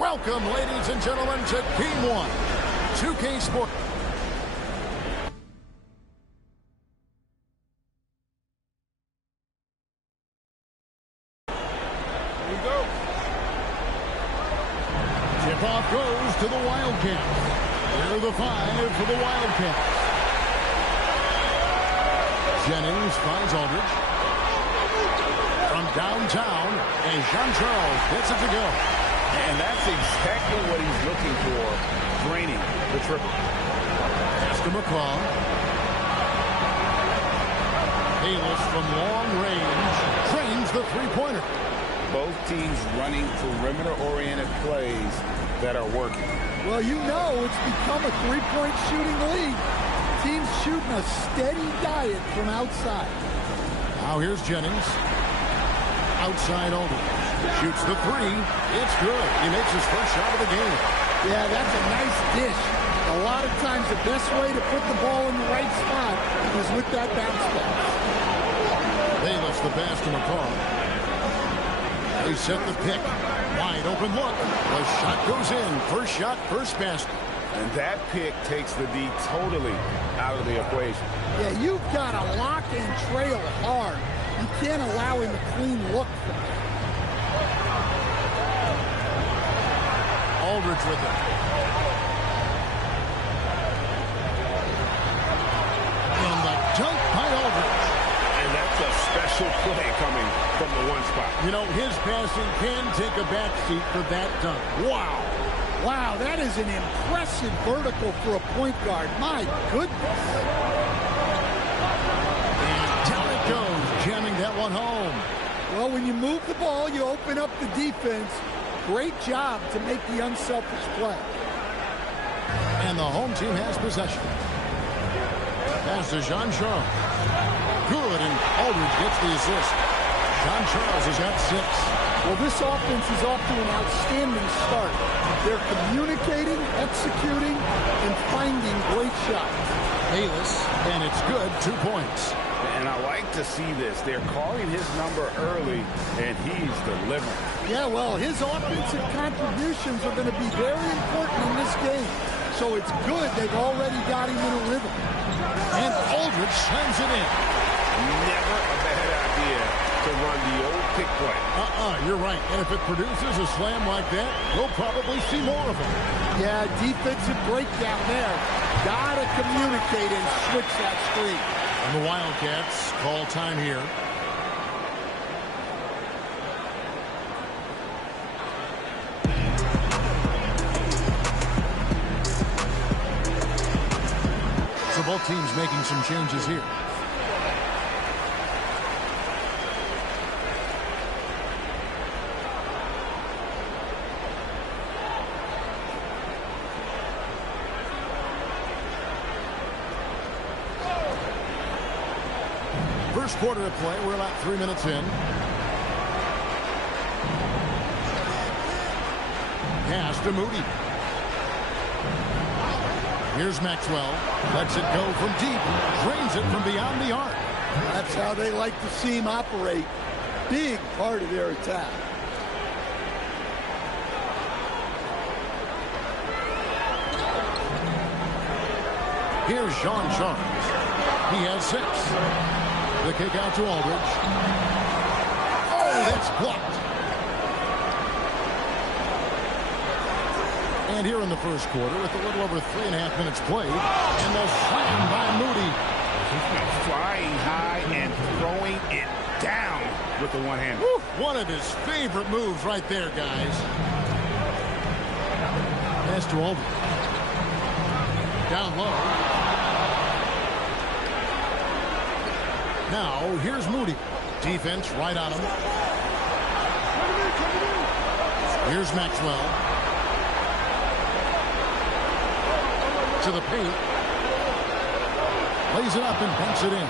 Welcome, ladies and gentlemen, to Game 1. 2K Sport. Here we go. Tip-off goes to the Wildcats. Here are the 5 for the Wildcats. Jennings finds Aldridge. From downtown, and Jean-Charles gets it to go. And that's exactly what he's looking for, draining the triple. Pass to McCaw. Bayless from long range trains the three-pointer. Both teams running perimeter-oriented plays that are working. Well, you know it's become a three-point shooting league. Teams shooting a steady diet from outside. Now here's Jennings. Outside Aldridge. Shoots the three. It's good. He makes his first shot of the game. Yeah, that's a nice dish. A lot of times the best way to put the ball in the right spot is with that bounce pass. Bayless the pass to McCaw. They set the pick. Wide open look. The shot goes in. First shot, first basket. And that pick takes the D totally out of the equation. Yeah, you've got to lock and trail hard. You can't allow him a clean look from that. Aldridge with it. And the dunk by Aldridge. And that's a special play coming from the one spot. You know, his passing can take a backseat for that dunk. Wow. Wow, that is an impressive vertical for a point guard. My goodness. And down it goes, jamming that one home. Well, when you move the ball, you open up the defense. Great job to make the unselfish play. And the home team has possession. Pass to Jean-Charles. Good, and Aldridge gets the assist. Jean-Charles has got 6. Well, this offense is off to an outstanding start. They're communicating, executing, and finding great shots. Bayless, and it's good, 2 points. And I like to see this. They're calling his number early, and he's delivering. Yeah, well, his offensive contributions are going to be very important in this game. So it's good they've already got him in a rhythm. And Aldridge slams it in. Never a bad idea to run the old pick play. You're right. And if it produces a slam like that, we'll probably see more of them. Yeah, defensive breakdown there. Gotta communicate and switch that screen. And the Wildcats call time here. So both teams making some changes here. First quarter of play. We're about 3 minutes in. Pass to Moody. Here's Maxwell. Lets it go from deep. Drains it from beyond the arc. That's how they like to see him operate. Big part of their attack. Here's Jean-Charles. He has 6. The kick out to Aldridge. Oh, that's blocked. And here in the first quarter, with a little over 3.5 minutes played, and the slam by Moody. He's flying high and throwing it down with the one-hand. One of his favorite moves right there, guys. Pass to Aldridge. Down low. Now, here's Moody. Defense right on him. Here's Maxwell. To the paint. Lays it up and bunks it in.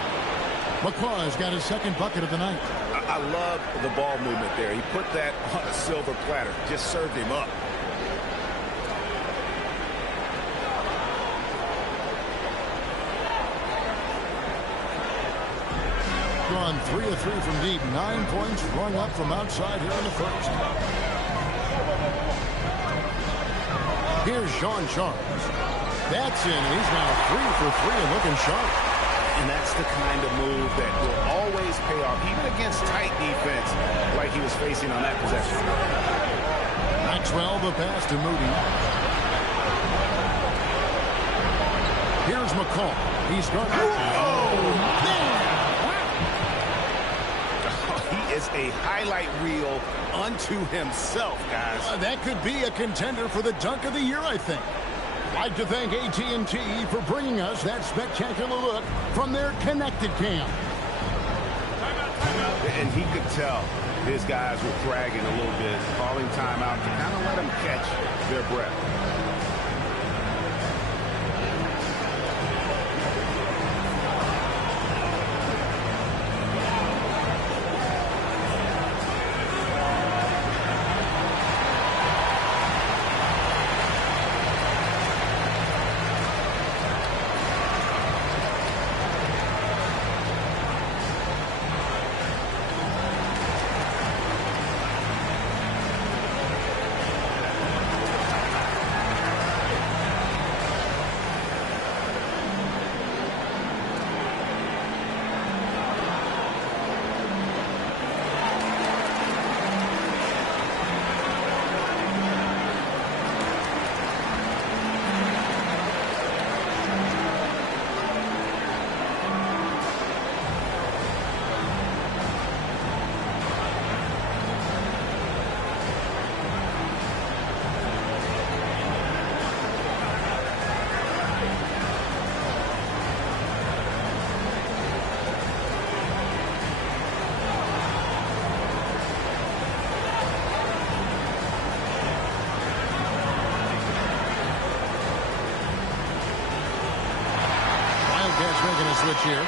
McCaw's got his second bucket of the night. I love the ball movement there. He put that on a silver platter. Just served him up. Gone 3 of 3 from deep. 9 points rung up from outside here in the first. Here's Sean Charles. That's in. He's now 3 for 3 and looking sharp. And that's the kind of move that will always pay off, even against tight defense like he was facing on that possession. Maxwell, the pass to Moody. Here's McCall. He's got... Oh, man! He is a highlight reel unto himself, guys. That could be a contender for the dunk of the year, I think. I'd like to thank AT&T for bringing us that spectacular look from their connected cam. And he could tell his guys were dragging a little bit, calling timeout to kind of let them catch their breath. Making a switch here.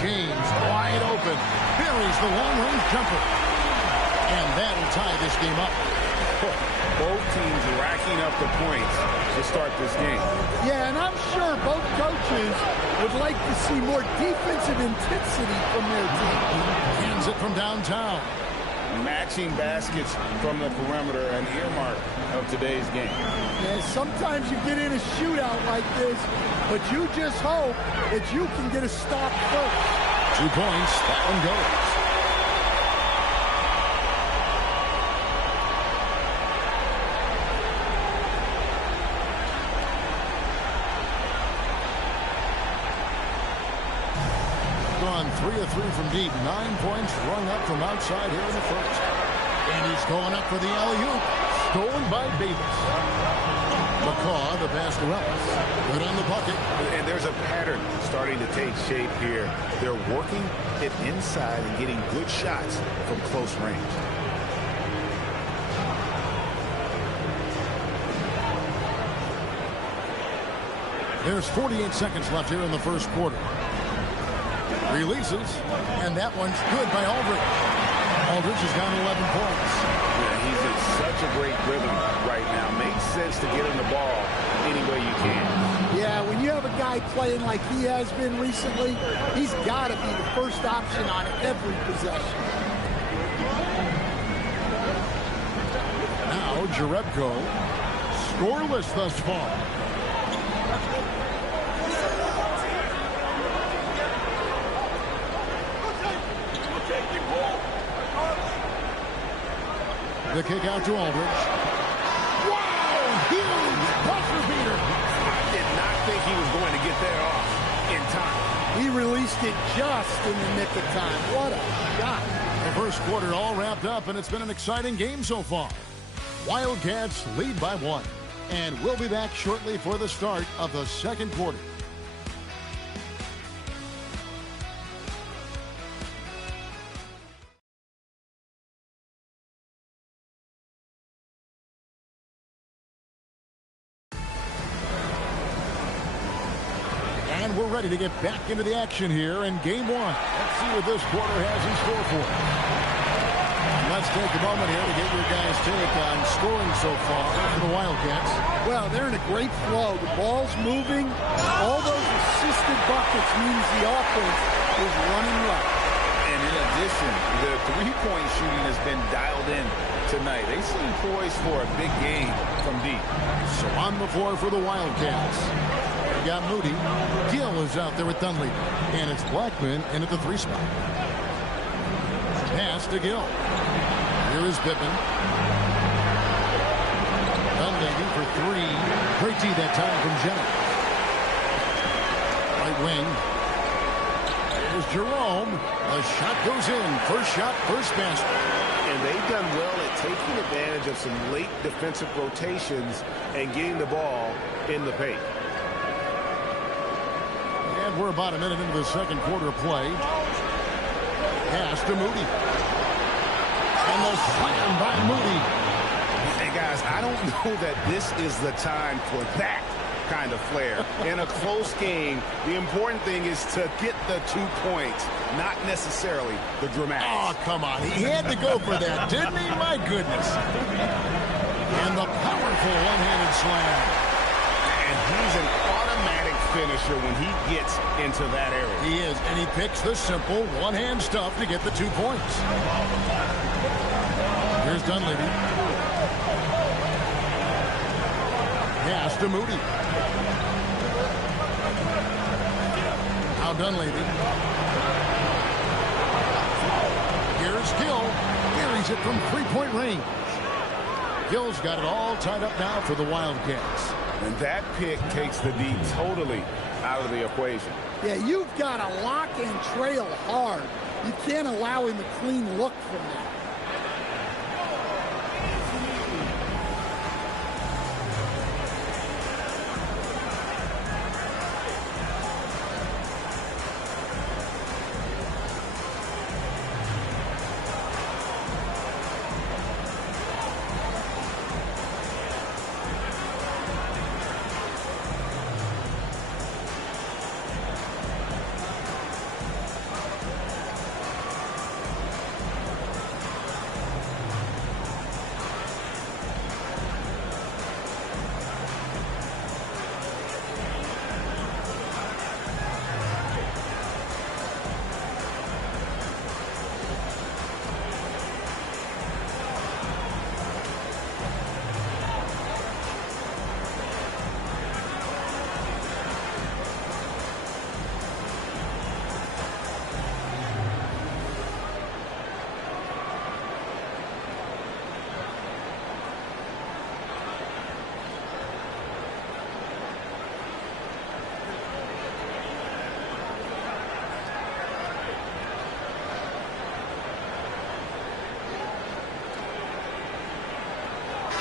James wide open. Buries the long-range jumper. And that'll tie this game up. Both teams racking up the points to start this game. Yeah, and I'm sure both coaches would like to see more defensive intensity from their team. Hands it from downtown. Matching baskets from the perimeter, an earmark of today's game. Yeah, sometimes you get in a shootout like this, but you just hope that you can get a stop first. 2 points. That one goes. Gone 3 of 3 from deep. 9 points rung up from outside here in the first. And he's going up for the alley-oop. Stolen by Davis. McCaw, the pass to Ellis. Good on the bucket. And there's a pattern starting to take shape here. They're working it inside and getting good shots from close range. There's 48 seconds left here in the first quarter. Releases, and that one's good by Aldridge. Aldridge has got 11 points. Yeah, he's in such a great rhythm right now. Makes sense to get him the ball any way you can. Yeah, when you have a guy playing like he has been recently, he's got to be the first option on every possession. Now, Jerebko, scoreless thus far. The kick out to Aldridge. Wow! Huge buzzer beater. I did not think he was going to get that off in time. He released it just in the nick of time. What a shot. The first quarter all wrapped up, and it's been an exciting game so far. Wildcats lead by 1. And we'll be back shortly for the start of the second quarter. And we're ready to get back into the action here in game 1. Let's see what this quarter has in store for us. Let's take a moment here to get your guys' take on scoring so far for the Wildcats. Well, they're in a great flow. The ball's moving. All those assisted buckets means the offense is running right. And in addition, the three-point shooting has been dialed in tonight. They seem poised for a big game from deep. So on the floor for the Wildcats. We got Moody. Gill is out there with Dunleavy. And it's Blackman in at the 3 spot. Pass to Gill. Here is Pippen. Dunleavy for 3. Great D that time from Jennings. Right wing. There's Jerome. The shot goes in. First shot, first basket. And they've done well at taking advantage of some late defensive rotations and getting the ball in the paint. And we're about a minute into the second quarter play. Pass to Moody. And the slam by Moody. Hey, guys, I don't know that this is the time for that kind of flair. In a close game, the important thing is to get the 2 points, not necessarily the dramatics. Oh, come on. He had to go for that, didn't he? My goodness. And the powerful one-handed slam. And he's an automatic finisher when he gets into that area. He is, and he picks the simple one-hand stuff to get the 2 points. Here's Dunleavy. Pass to Moody. Now Dunleavy. Here's Gill. Carries it from 3-point range. Gill's got it all tied up now for the Wildcats. And that pick takes the D totally out of the equation. Yeah, you've got to lock and trail hard. You can't allow him a clean look from that.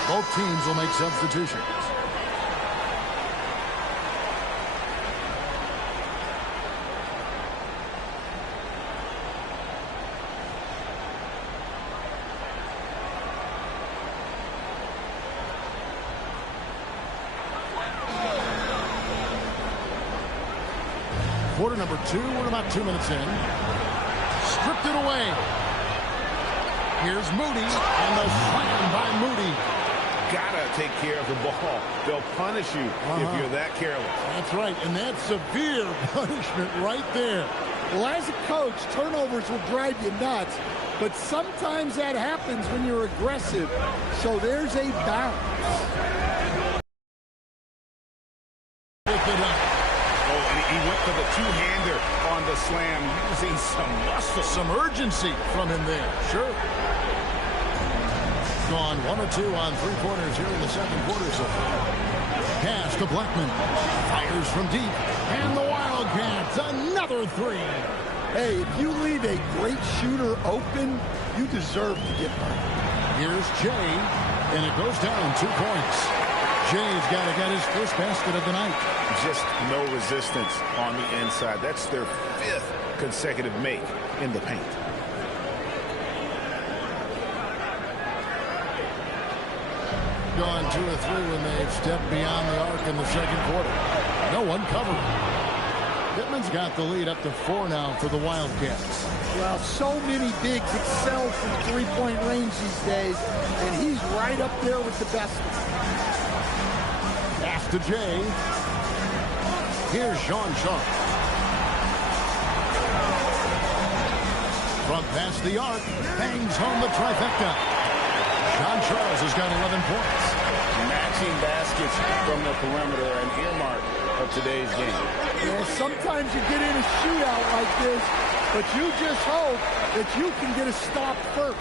Both teams will make substitutions. Quarter number 2, we're about 2 minutes in. Stripped it away. Here's Moody, and the slam by Moody. Gotta take care of the ball. They'll punish you if you're that careless. That's right, and that's severe punishment right there. Well, as a coach, turnovers will drive you nuts, but sometimes that happens when you're aggressive. So there's a balance. Oh, and he went for the two-hander on the slam, using some muscle. Some urgency from him there, sure. Gone 1 or 2 on 3-pointers here in the second quarter so far. Pass to Blackman. Fires from deep. And the Wildcats, another 3. Hey, if you leave a great shooter open, you deserve to get by. Here's Jay, and it goes down 2 points. Jay's got to get his first basket of the night. Just no resistance on the inside. That's their 5th consecutive make in the paint. Gone 2 or 3 when they've stepped beyond the arc in the second quarter. No one covering. Pittman's got the lead up to 4 now for the Wildcats. Well, so many bigs excel from three-point range these days, and he's right up there with the best of them. Pass to Jay. Here's Sean Sharp. From past the arc, bangs home the trifecta. John Charles has got 11 points. Matching baskets from the perimeter, an earmark of today's game. Yeah, sometimes you get in a shootout like this, but you just hope that you can get a stop first.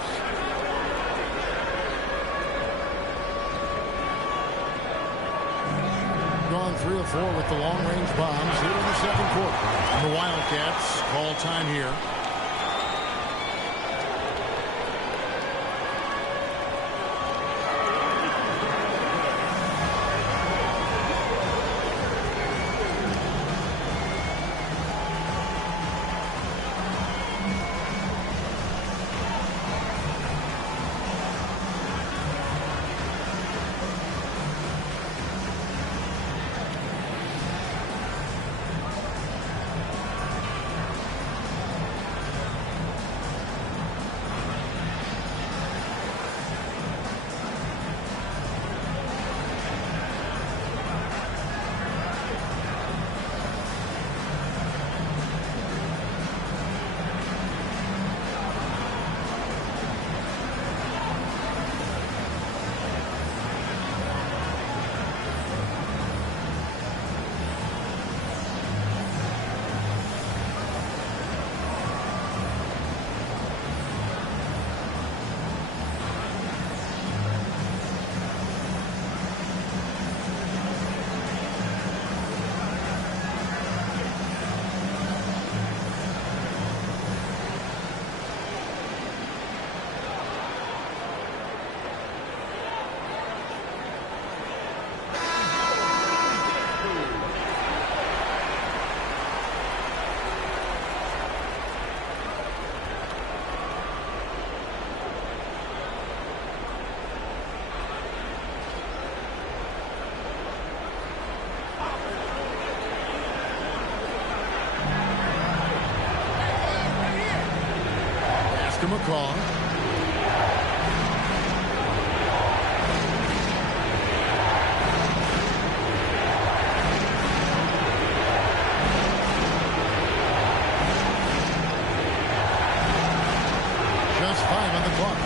Gone 3 of 4 with the long-range bombs here in the second quarter. The Wildcats call time here. To McCaw. Just 5 on the clock.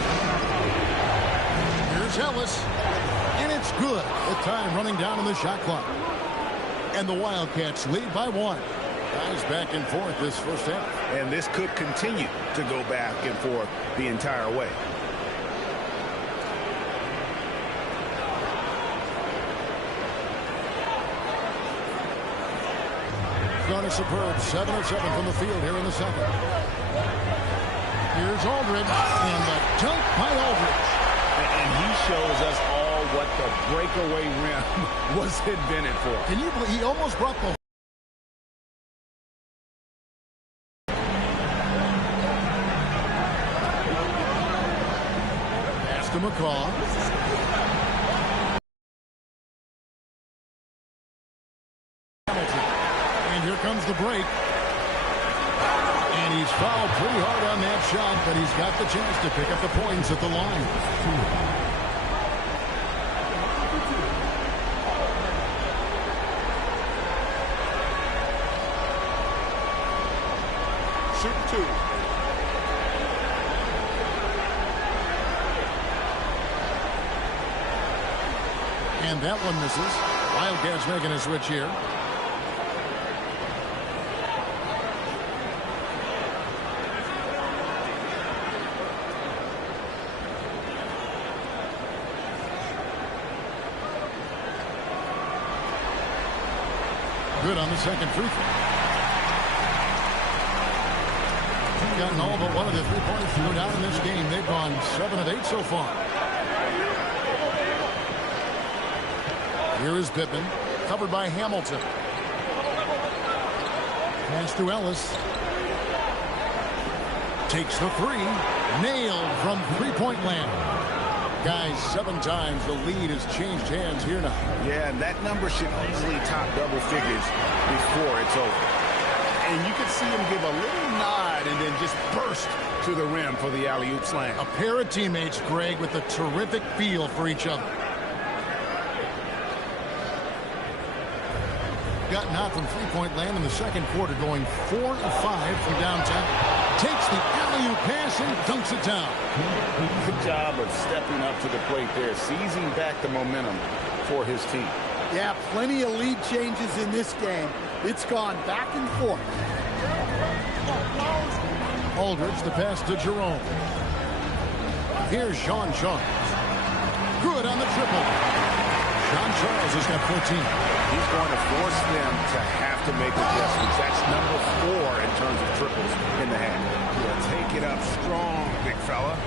Here's Ellis. And it's good. The time running down on the shot clock. And the Wildcats lead by 1. Guys back and forth this first half. And this could continue to go back and forth the entire way. Gone a superb 7 of 7 from the field here in the second. Here's Aldridge, and the dunk by Aldridge. And he shows us all what the breakaway rim was invented for. Can you believe he almost brought the to McCaw. And here comes the break. And he's fouled pretty hard on that shot, but he's got the chance to pick up the points at the line. Shooting 2. And that one misses. Wildcats making a switch here. Good on the second free throw. They've gotten all but one of the 3 points to go down in this game. They've gone 7 of 8 so far. Here is Pittman, covered by Hamilton. Pass to Ellis. Takes the 3. Nailed from three-point land. Guys, 7 times the lead has changed hands here now. Yeah, and that number should easily top double figures before it's over. and you could see him give a little nod and then just burst to the rim for the alley-oop slam. A pair of teammates, Greg, with a terrific feel for each other. Gotten out from three-point land in the second quarter, going 4 of 5 from downtown. Takes the alley-oop pass and dunks it down. Good job of stepping up to the plate there, seizing back the momentum for his team. Yeah, plenty of lead changes in this game. It's gone back and forth. Aldridge, the pass to Jerome. Here's Sean Charles. Good on the triple. Sean Charles has got 14. He's going to force them to have to make adjustments. That's number 4 in terms of triples in the half. Yeah, take it up strong, big fella.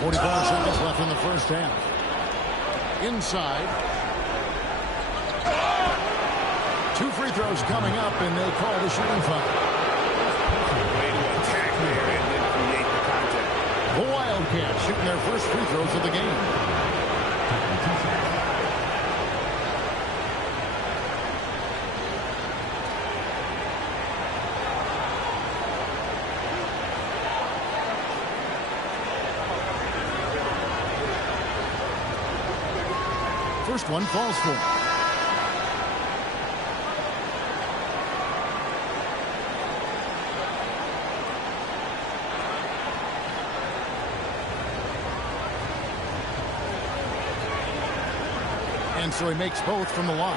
45 seconds left in the first half. Inside. 2 free throws coming up, and they call the shooting foul. Way to attack there and then create the contact. The Wildcats shooting their first free throws of the game. First one falls for. And so he makes both from the line.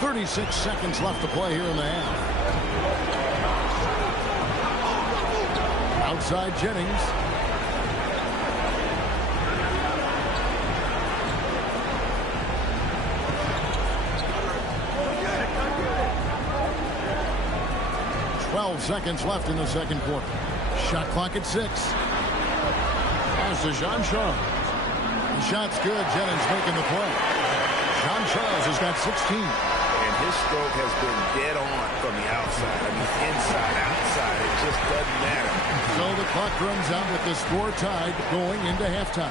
36 seconds left to play here in the half. Outside Jennings. Seconds left in the second quarter. Shot clock at 6. Pass to Sean Charles. The shot's good. Jennings making the play. Sean Charles has got 16. And his stroke has been dead on from the outside. I mean, inside, outside. It just doesn't matter. So the clock runs out with the score tied going into halftime.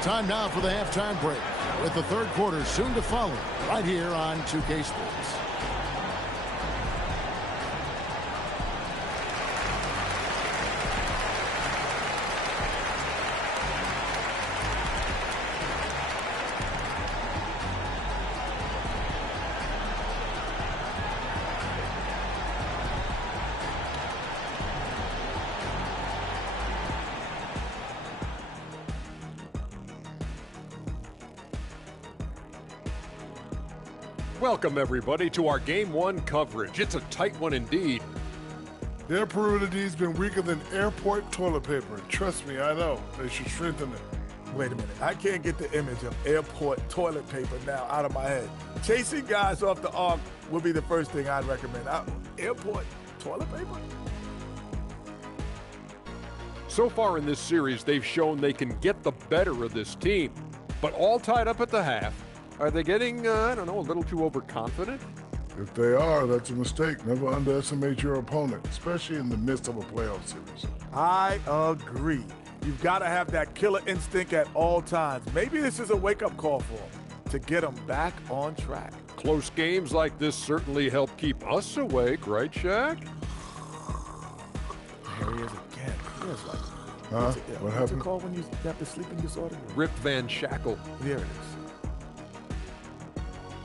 Time now for the halftime break, with the third quarter soon to follow right here on 2K Sports. Welcome, everybody, to our Game 1 coverage. It's a tight one indeed. Their perimeter D's been weaker than airport toilet paper. Trust me, I know. They should strengthen it. Wait a minute. I can't get the image of airport toilet paper now out of my head. Chasing guys off the arc would be the first thing I'd recommend. Airport toilet paper? So far in this series, they've shown they can get the better of this team. But all tied up at the half. Are they getting, I don't know, a little too overconfident? If they are, that's a mistake. Never underestimate your opponent, especially in the midst of a playoff series. I agree. You've got to have that killer instinct at all times. Maybe this is a wake-up call for them to get them back on track. Close games like this certainly help keep us awake, right, Shaq? There he is again. Feels like Huh? What what's happened? it called when you have the sleeping disorder? Rip Van Shackle. There it is.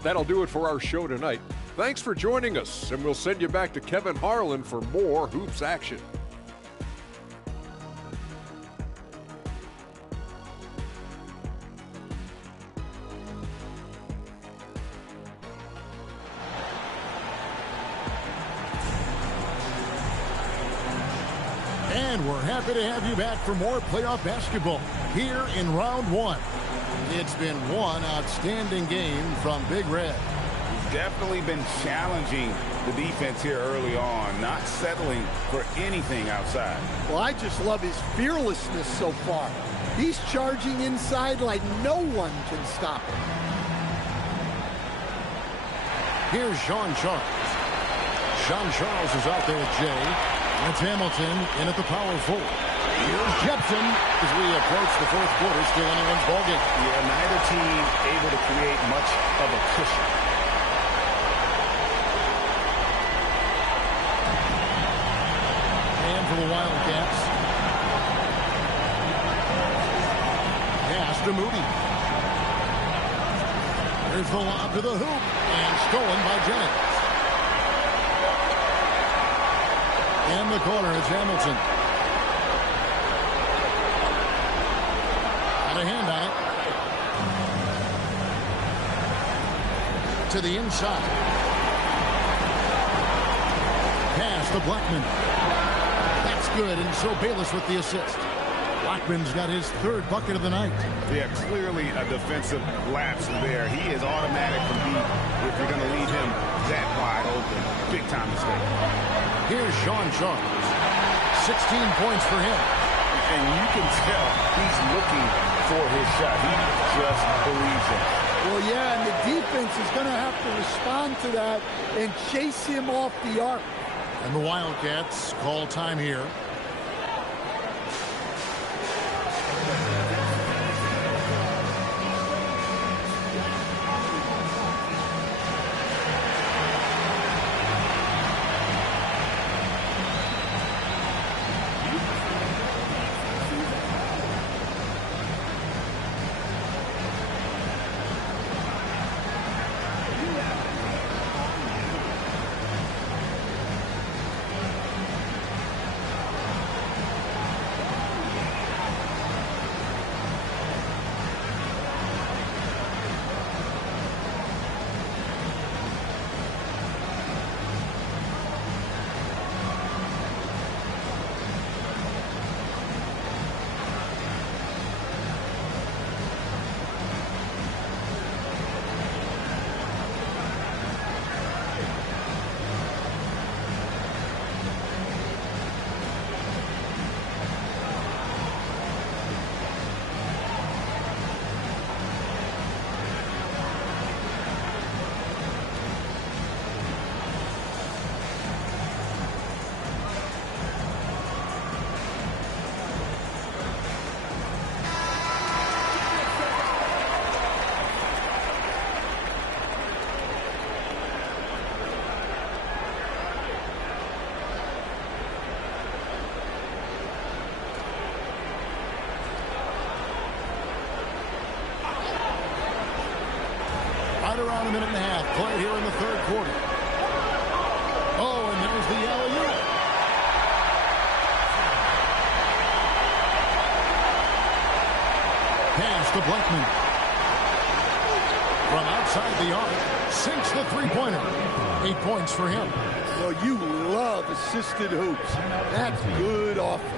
That'll do it for our show tonight. Thanks for joining us, and we'll send you back to Kevin Harlan for more Hoops action. And we're happy to have you back for more playoff basketball here in round 1. It's been one outstanding game from Big Red. He's definitely been challenging the defense here early on, not settling for anything outside. Well, I just love his fearlessness so far. He's charging inside like no one can stop him. Here's Sean Charles. Sean Charles is out there with Jay. It's Hamilton in at the power forward. Here's Jepson as we approach the fourth quarter, still anyone's ballgame. Yeah, neither team able to create much of a cushion. And for the Wildcats. Pass to Moody. Here's the lob to the hoop, and stolen by Jennings. In the corner is Hamilton. Got a hand on it. To the inside. Pass to Blackman. That's good, and so Bayless with the assist. Blackman's got his third bucket of the night. Yeah, clearly a defensive lapse there. He is automatic from deep if you're going to leave him that wide open. Big time mistake. Here's Sean Charles. 16 points for him. And you can tell he's looking for his shot. He just believes it. Well, yeah, and the defense is going to have to respond to that and chase him off the arc. And the Wildcats call time here. Around a minute and a half played here in the third quarter. Oh, and there's the alley-oop. Pass to Blackman. From outside the arc, sinks the three-pointer. 8 points for him. Well, you love assisted hoops. That's good offense.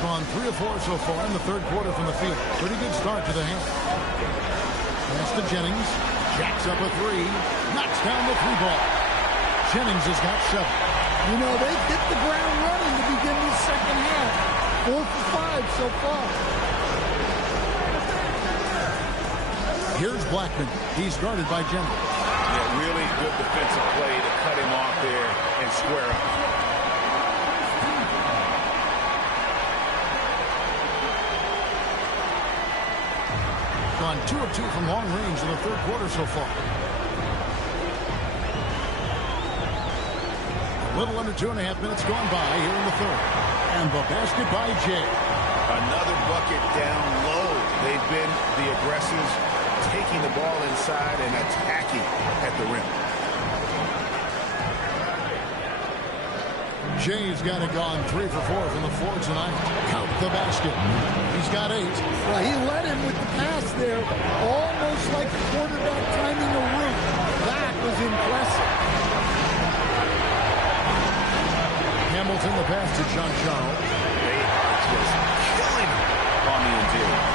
On 3 of 4 so far in the third quarter from the field. Pretty good start to the half. Pass to Jennings. Jacks up a three. Knocks down the three ball. Jennings has got 7. You know, they've hit the ground running to begin this second half. 4 for 5 so far. Here's Blackman. He's guarded by Jennings. Yeah, really good defensive play to cut him off there and square up. gone 2 of 2 from long range in the third quarter so far. A little under 2.5 minutes gone by here in the third. And the basket by Jay. Another bucket down low. They've been the aggressors, taking the ball inside and attacking at the rim. Jay's got it gone 3 for 4 from the floor tonight. Count the basket. He's got 8. Well, he led him with the pass there, almost like a quarterback timing a route. That was impressive. Hamilton the pass to John Charles. They are just killing him on the interior.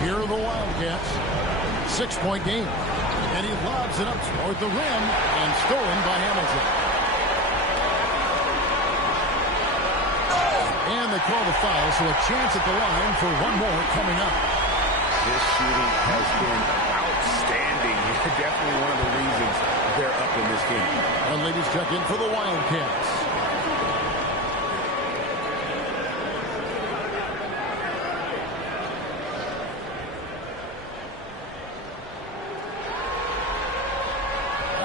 Here are the Wildcats. 6-point game. And he lobs it up toward the rim and stolen by Hamilton. And they call the foul, so a chance at the line for one more coming up. This shooting has been outstanding. Definitely one of the reasons they're up in this game. And ladies check in for the Wildcats.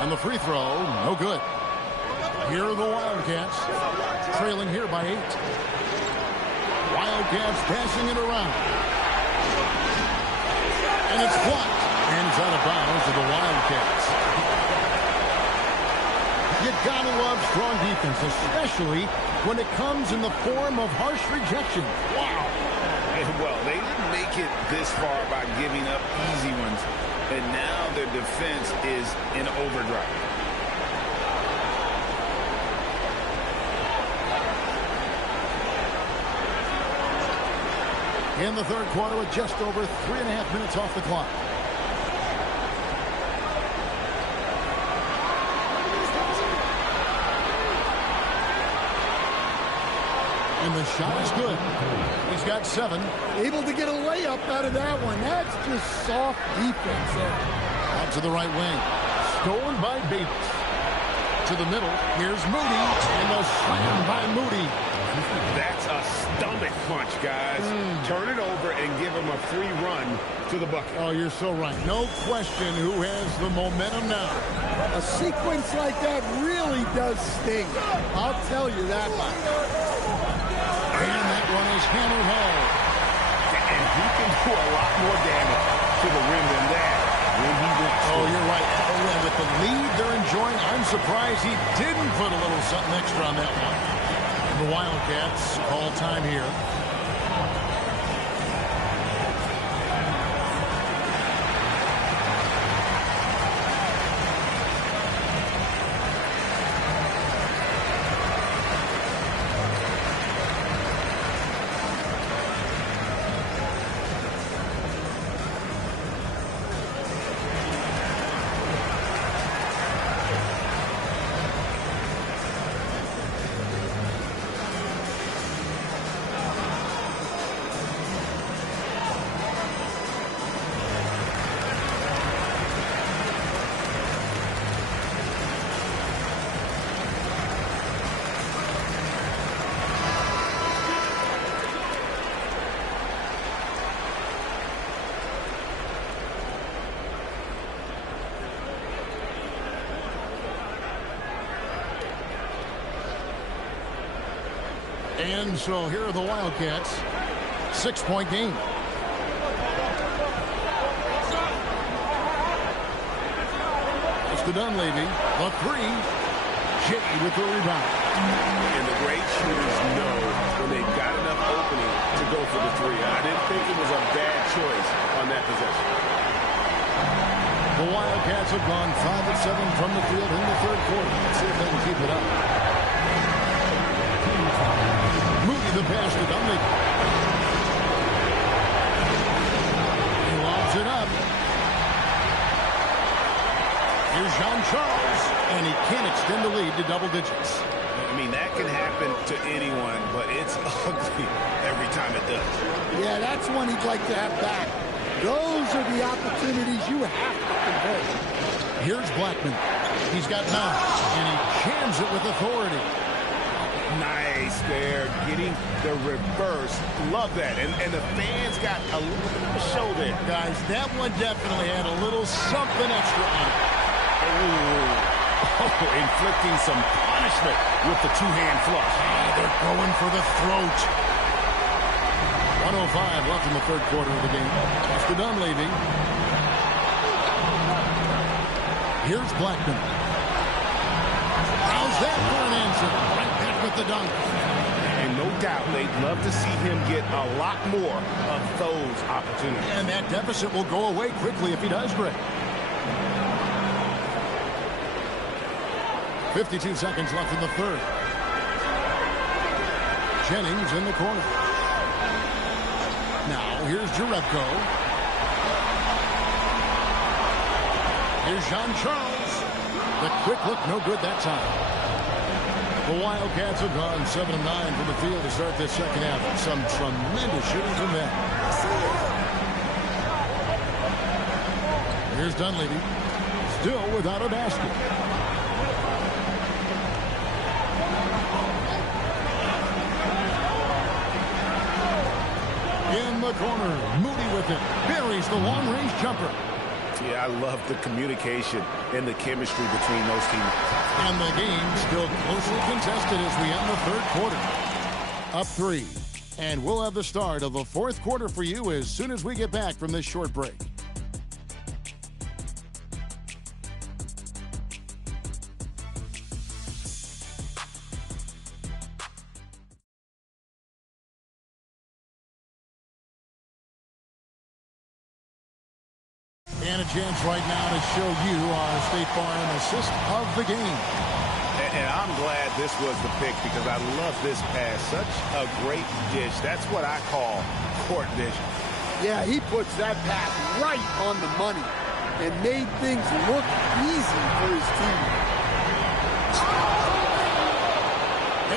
And the free throw, no good. Here are the Wildcats, trailing here by 8. Wildcats passing it around. And it's blocked. And it's out of bounds to the Wildcats. You gotta love strong defense, especially when it comes in the form of harsh rejection. Wow. Well, they didn't make it this far by giving up easy ones. And now their defense is in overdrive. In the third quarter with just over 3.5 minutes off the clock. And the shot is good. He's got 7. Able to get a layup out of that one. That's just soft defense there. Out to the right wing. Stolen by Davis. To the middle. Here's Moody. And the slam by Moody. That's a stomach punch, guys. Turn it over and give him a free run to the bucket. Oh, you're so right. No question who has the momentum now. A sequence like that really does sting. I'll tell you that much. And that one is hammered home. And he can do a lot more damage to the rim than that when he wants to. Oh, you're right. Oh, yeah, with the lead they're enjoying, I'm surprised he didn't put a little something extra on that one. The Wildcats call time here. And so here are the Wildcats. 6-point game. It's to Dunleavy. The 3. Jay with the rebound. And the great shooters know when they've got enough opening to go for the 3. I didn't think it was a bad choice on that possession. The Wildcats have gone 5 of 7 from the field in the third quarter. Let's see if they can keep it up. Moody the pass to Dunleavy. He lobs it up. Here's Jean Charles, and he can't extend the lead to double digits. I mean, that can happen to anyone, but it's ugly every time it does. Yeah, that's one he'd like to have back. Those are the opportunities you have to convert. Here's Blackman. He's got 9, and he jams it with authority. Nice there, getting the reverse. Love that. And the fans got a little show there. Guys, that one definitely had a little something extra on it. Oh, inflicting some punishment with the two-hand flush. They're going for the throat. 1:05 left in the third quarter of the game. After Dunleavy. Here's Blackman. How's that for an answer? Right back with the dunk. And no doubt they'd love to see him get a lot more of those opportunities. And that deficit will go away quickly if he does great. 52 seconds left in the third. Jennings in the corner. Now, here's Jerebko. Here's Jean-Charles. The quick look, no good that time. The Wildcats have gone 7 of 9 from the field to start this second half. Some tremendous shooting from them. Here's Dunleavy. Still without a basket. In the corner, Moody with it. Buries the long-range jumper. Yeah, I love the communication and the chemistry between those teams. And the game still closely contested as we end the third quarter. Up 3. And we'll have the start of the fourth quarter for you as soon as we get back from this short break. And a chance right now to show you our State Farm assist of the game. And I'm glad this was the pick because I love this pass. Such a great dish. That's what I call court vision. Yeah, he puts that pass right on the money and made things look easy for his team.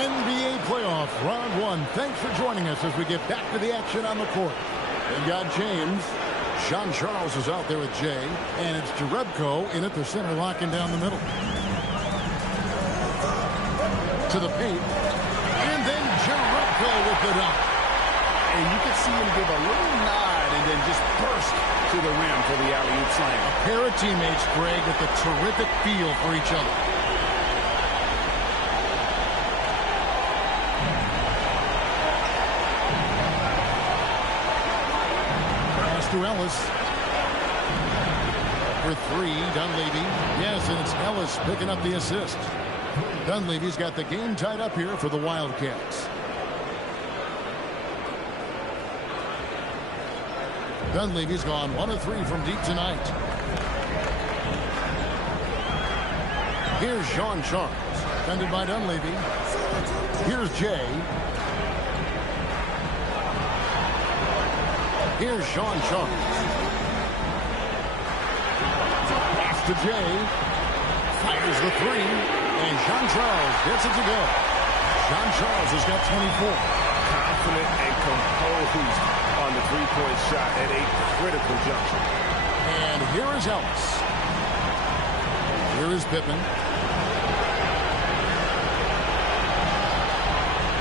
NBA playoff round 1. Thanks for joining us as we get back to the action on the court. We've got James. Jean-Charles is out there with Jay, and it's Jerebko in at the center, locking down the middle. To the paint, and then Jerebko with the dunk. And you can see him give a little nod and then just burst to the rim for the alley-oop slam. A pair of teammates, Greg, with a terrific feel for each other. To Ellis. For 3, Dunleavy. Yes, and it's Ellis picking up the assist. Dunleavy's got the game tied up here for the Wildcats. Dunleavy's gone 1 of 3 from deep tonight. Here's Jean-Charles, defended by Dunleavy. Here's Jay. Here's Jean-Charles. Pass to Jay. Fires the 3. And Jean-Charles gets it to go. Jean-Charles has got 24. Confident and composed on the three-point shot at a critical juncture. And here is Ellis. Here is Pittman.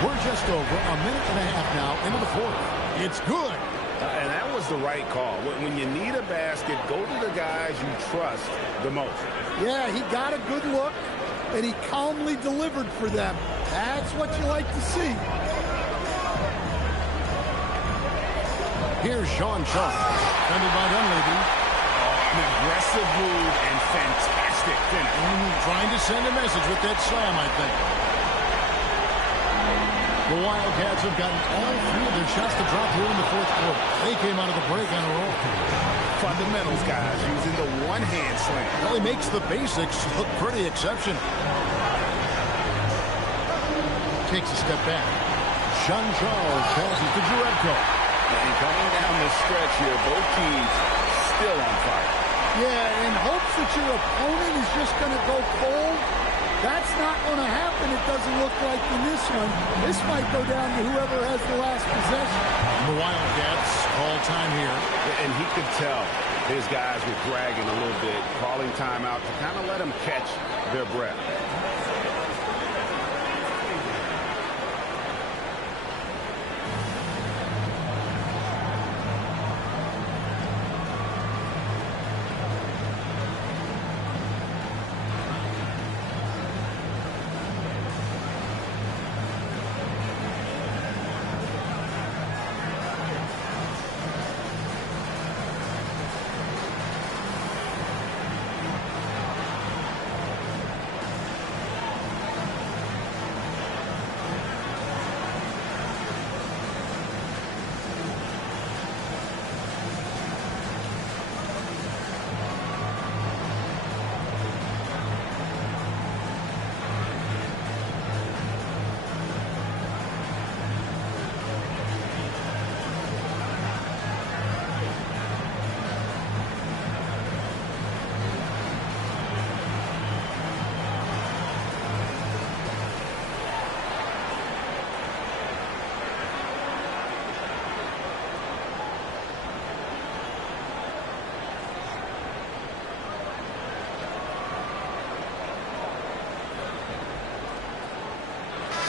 We're just over a minute and a half now into the fourth. It's good. And that was the right call. When you need a basket, go to the guys you trust the most. Yeah, he got a good look, and he calmly delivered for them. That's what you like to see. Here's Jean-Charles, defended by Dunleavy. An aggressive move and fantastic finish. Trying to send a message with that slam, I think. The Wildcats have gotten all 3 of their shots to drop here in the fourth quarter. They came out of the break on a roll. Fundamentals, guys, using the one-hand slam. Well, he makes the basics look pretty exceptional. Takes a step back. Jean-Charles passes to Jerebko. And coming down the stretch here, both teams still on fire. Yeah, in hopes that your opponent is just going to go cold, That's not going to happen, it doesn't look like in this one. This might go down to whoever has the last possession. The Wildcats call time here. And he could tell his guys were dragging a little bit, calling timeout to kind of let them catch their breath.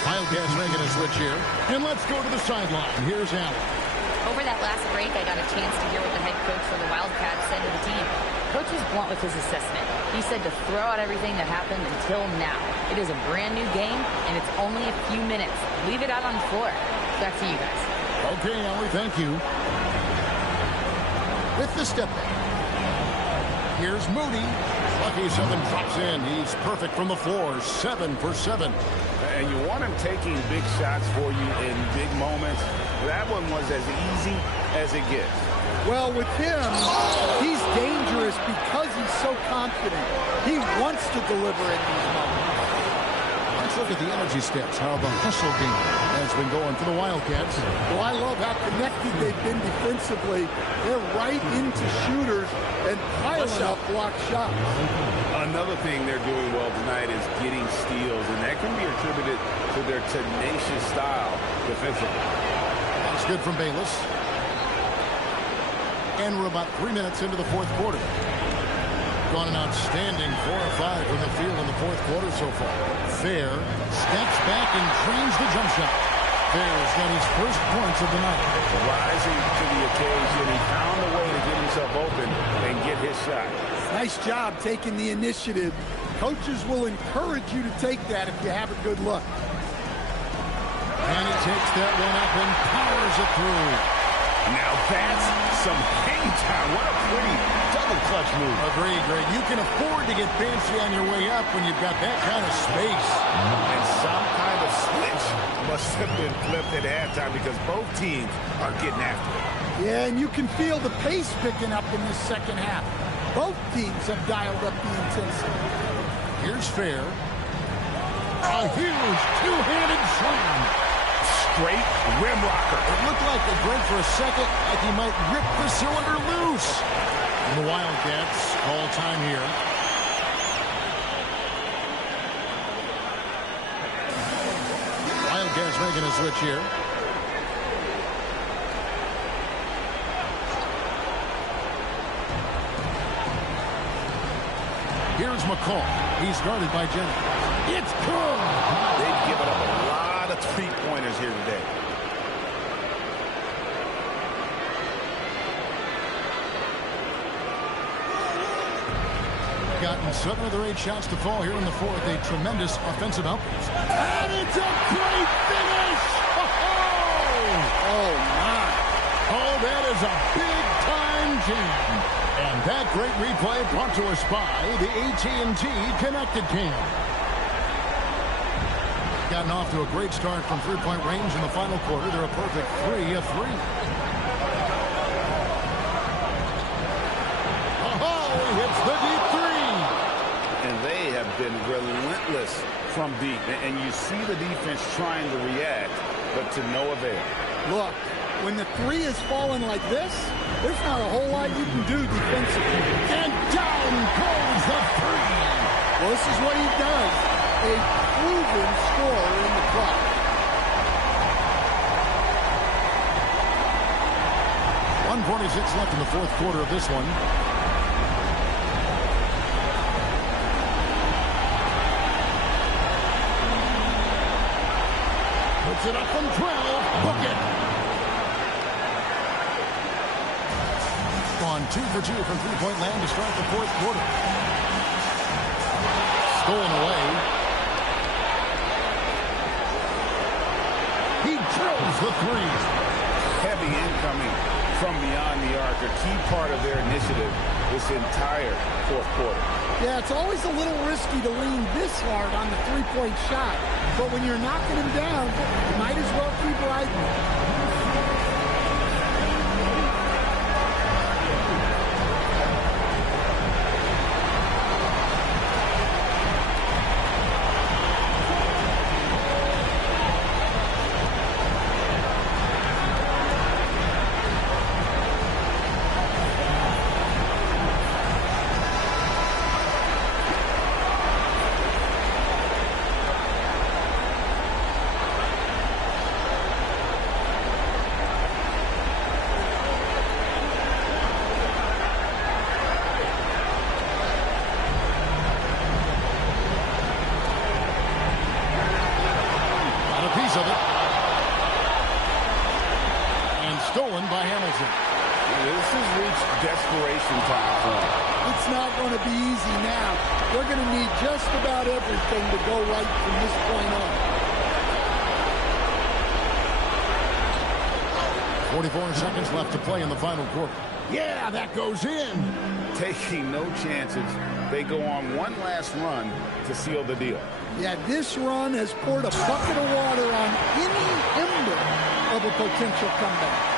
Wildcats making a switch here. And let's go to the sideline. Here's Allen. Over that last break, I got a chance to hear what the head coach for the Wildcats said to the team. Coach was blunt with his assessment. He said to throw out everything that happened until now. It is a brand new game, and it's only a few minutes. Leave it out on the floor. Back to you guys. Okay, Ellie, thank you. With the step back. Here's Moody. Lucky 7 drops in. He's perfect from the floor. 7 for 7. And you want him taking big shots for you in big moments. That one was as easy as it gets. Well, with him, he's dangerous because he's so confident. He wants to deliver in these moments. Let's look at the energy stats, how the hustle game has been going for the Wildcats. Well, I love how connected they've been defensively. They're right into shooters and piling up block shots. Another thing they're doing well tonight is getting steals, and that can be attributed to their tenacious style defensively. That's good from Bayless. And we're about 3 minutes into the fourth quarter. Gone an outstanding 4 or 5 from the field in the fourth quarter so far. Fair steps back and drains the jump shot. Fair's got his first points of the night. Rising to the occasion, he found a way to get himself open and get his shot. Nice job taking the initiative. Coaches will encourage you to take that if you have a good look. And he takes that one up and powers it through. Now that's some hang time. What a pretty double clutch move. Agreed, Greg. You can afford to get fancy on your way up when you've got that kind of space. And some kind of switch must have been flipped at halftime because both teams are getting after it. Yeah, and you can feel the pace picking up in this second half. Both teams have dialed up the intensity. Here's Fair. A huge two-handed slam. Straight rim rocker. It looked like the Greg for a second, like he might rip the cylinder loose. And the Wildcats call time here. Wildcats making a switch here. Here's McCall. He's guarded by Jennings. It's good. They've given up a lot of three-pointers here today. Gotten 7 of their 8 shots to fall here in the fourth. A tremendous offensive outburst. And it's a great finish! Oh, my. Oh, that is a big-time jam. And that great replay brought to us by the AT&T Connected Cam. Gotten off to a great start from three-point range in the final quarter. They're a perfect 3 of 3. Oh, he hits the deep three. And they have been relentless from deep. And you see the defense trying to react, but to no avail. Look, when the three is falling like this, there's not a whole lot you can do defensively. And down goes the three. Well, this is what he does. a proven scorer in the club. .146 left in the fourth quarter of this one. Puts it up from 12. Book it. On 2 for 2 from three-point land to start the fourth quarter. Stolen away. He drills the three. Heavy incoming from beyond the arc, a key part of their initiative this entire fourth quarter. Yeah, it's always a little risky to lean this hard on the three-point shot, but when you're knocking him down, you might as well keep riding. Of it. And stolen by Hamilton. This has reached desperation time for them. It's not going to be easy now. They're going to need just about everything to go right from this point on. 44 seconds left to play in the final quarter. Yeah, that goes in. Taking no chances. They go on one last run to seal the deal. Yeah, this run has poured a bucket of water on any ember of a potential comeback.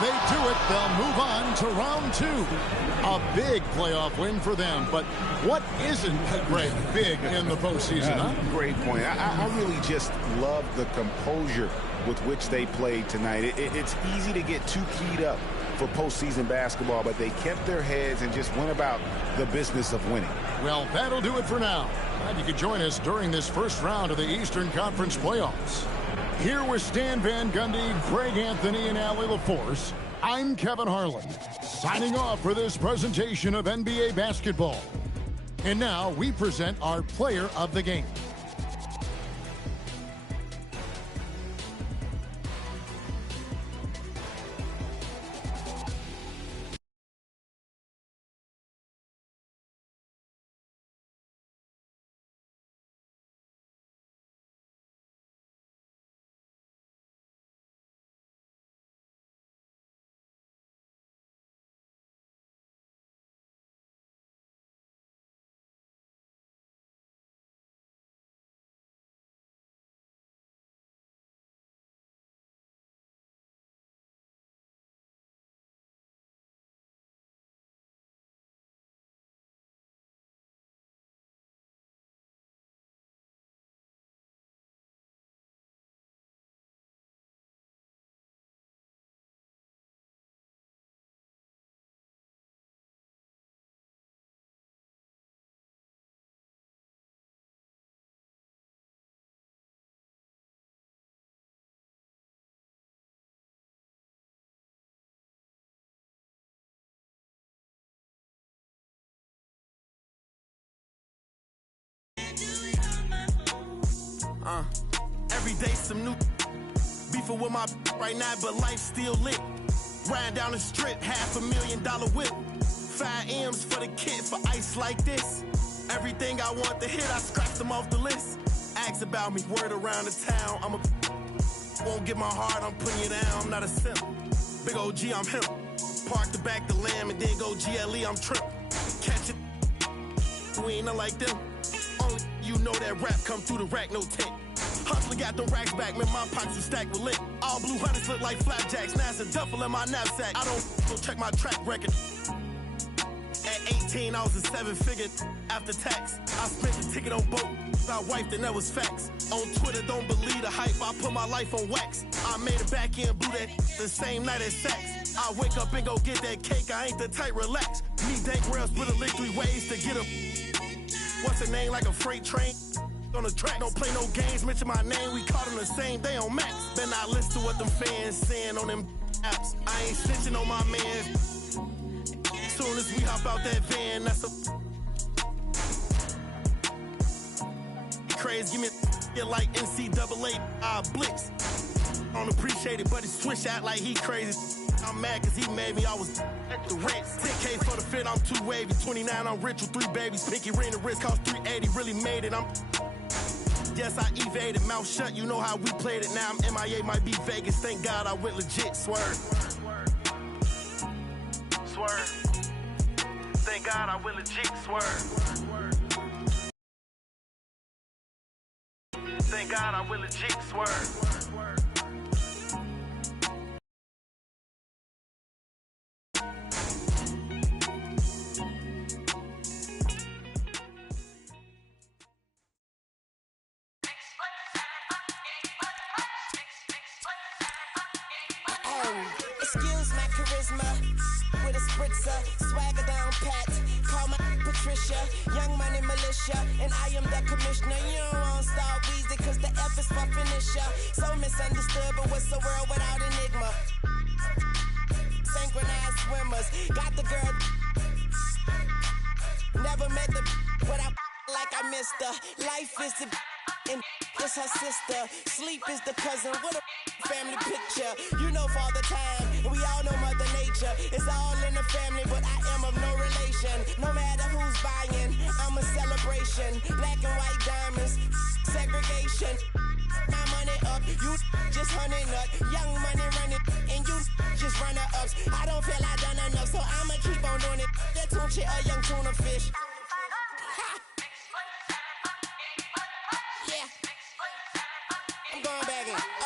They do it. They'll move on to round 2. A big playoff win for them. But what isn't, Greg, big in the postseason, huh? Great point. I really just love the composure with which they played tonight. It's easy to get too keyed up for postseason basketball, but they kept their heads and just went about the business of winning. Well, that'll do it for now. Glad you could join us during this first round of the Eastern Conference playoffs. Here with Stan Van Gundy, Greg Anthony, and Allie LaForce, I'm Kevin Harlan, signing off for this presentation of NBA basketball. And now we present our player of the game. Every day some new beefing with my right now, but life still lit. Riding down the strip, $500,000 whip. 5 M's for the kid for ice like this. Everything I want to hit, I scratched them off the list. Ask about me, word around the town. Won't get my heart, I'm putting you down. I'm not a simp. Big OG, I'm him. Park the back the lamb and then go GLE, I'm trip. Catch it. we ain't like them. Only you know that rap come through the rack, no tent. Hustler got them racks back, man, my pockets are stacked with lit. All blue hunters look like flapjacks, now it's a duffel in my knapsack. I don't check my track record. At 18, I was a 7-figure after tax. I spent the ticket on boat, I wiped and that was facts. On Twitter, don't believe the hype, I put my life on wax. I made it back in, blew that the same night as sex. I wake up and go get that cake, I ain't the type, relax. Me, Dank Rails, with a lick 3 ways to get a. What's her name, like a freight train? On the track, don't play no games, mention my name, we caught them the same day on Max. Better not listen to what them fans saying on them apps. I ain't snitching on my man. Soon as we hop out that van, that's a crazy. Give me a like NCAA blitz. I don't appreciate it, but he switch out like he crazy. I'm mad cause he made me, I was at the Ritz. 10K for the fit, I'm too wavy. 29, I'm rich with 3 babies. Pinky ring, the wrist cost 380, really made it. Yes, I evaded, mouth shut, you know how we played it. Now I'm MIA, might be Vegas. Thank God I went legit, swerve. Swerve. Thank God I went legit, swerve. Thank God I went legit, swerve. Excuse my charisma with a spritzer, swagger down pat. Call my Patricia, Young Money Militia, and I am the commissioner. You don't want to start Weezy cause the F is for finisher. So misunderstood, but what's the world without enigma? Synchronized swimmers, got the girl. Never met the without like I missed her. Life is the and it's her sister. Sleep is the cousin. What a family picture. You know Father Time, and we all know Mother Nature. It's all in the family, but I am of no relation. No matter who's buying, I'm a celebration. Black and white diamonds, segregation. My money up, you just honey nut. Young money running, and you just runner ups. I don't feel I done enough, so I'ma keep on doing it. That tune a young tuna fish.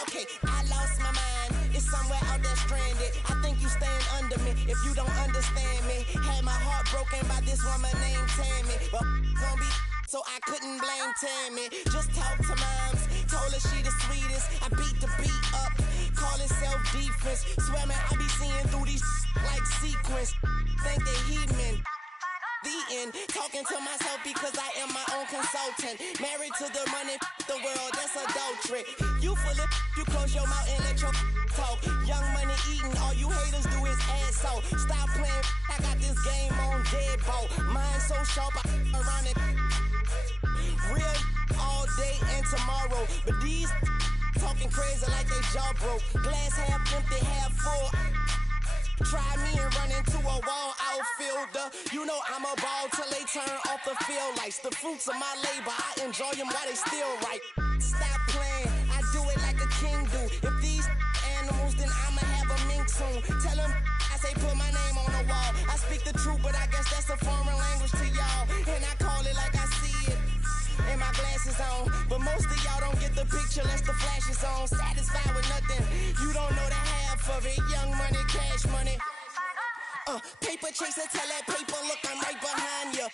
Okay, I lost my mind. It's somewhere out there stranded. I think you staying under me if you don't understand me. Had my heart broken by this woman named Tammy, but gon' be so I couldn't blame Tammy. Just talk to moms, told her she the sweetest. I beat the beat up, call it self-defense. Swear man, I be seeing through these like sequence. Think they heathen. The end, talking to myself because I am my own consultant. Married to the money, the world, that's adultery. You full of, you close your mouth and let your talk. Young money eating, all you haters do is ass out. Stop playing, I got this game on deadbolt. Mine so sharp, I around it. Real all day and tomorrow. But these talking crazy like they jaw broke. Glass half empty, half full. Try me and run into a wall outfielder. You know I'm a ball till they turn off the field lights. The fruits of my labor, I enjoy them while they still right. Stop playing, I do it like a king do. If these animals, then I'ma have a mink soon. Tell them I say put my name on the wall. I speak the truth, but I guess that's a foreign language to y'all. And I call it like I see it. And my glasses on, but most of y'all don't get the picture unless the flash is on. Satisfied with nothing, you don't know the half of it. Young money, cash money. Paper chaser, tell that paper, look, I'm right behind you.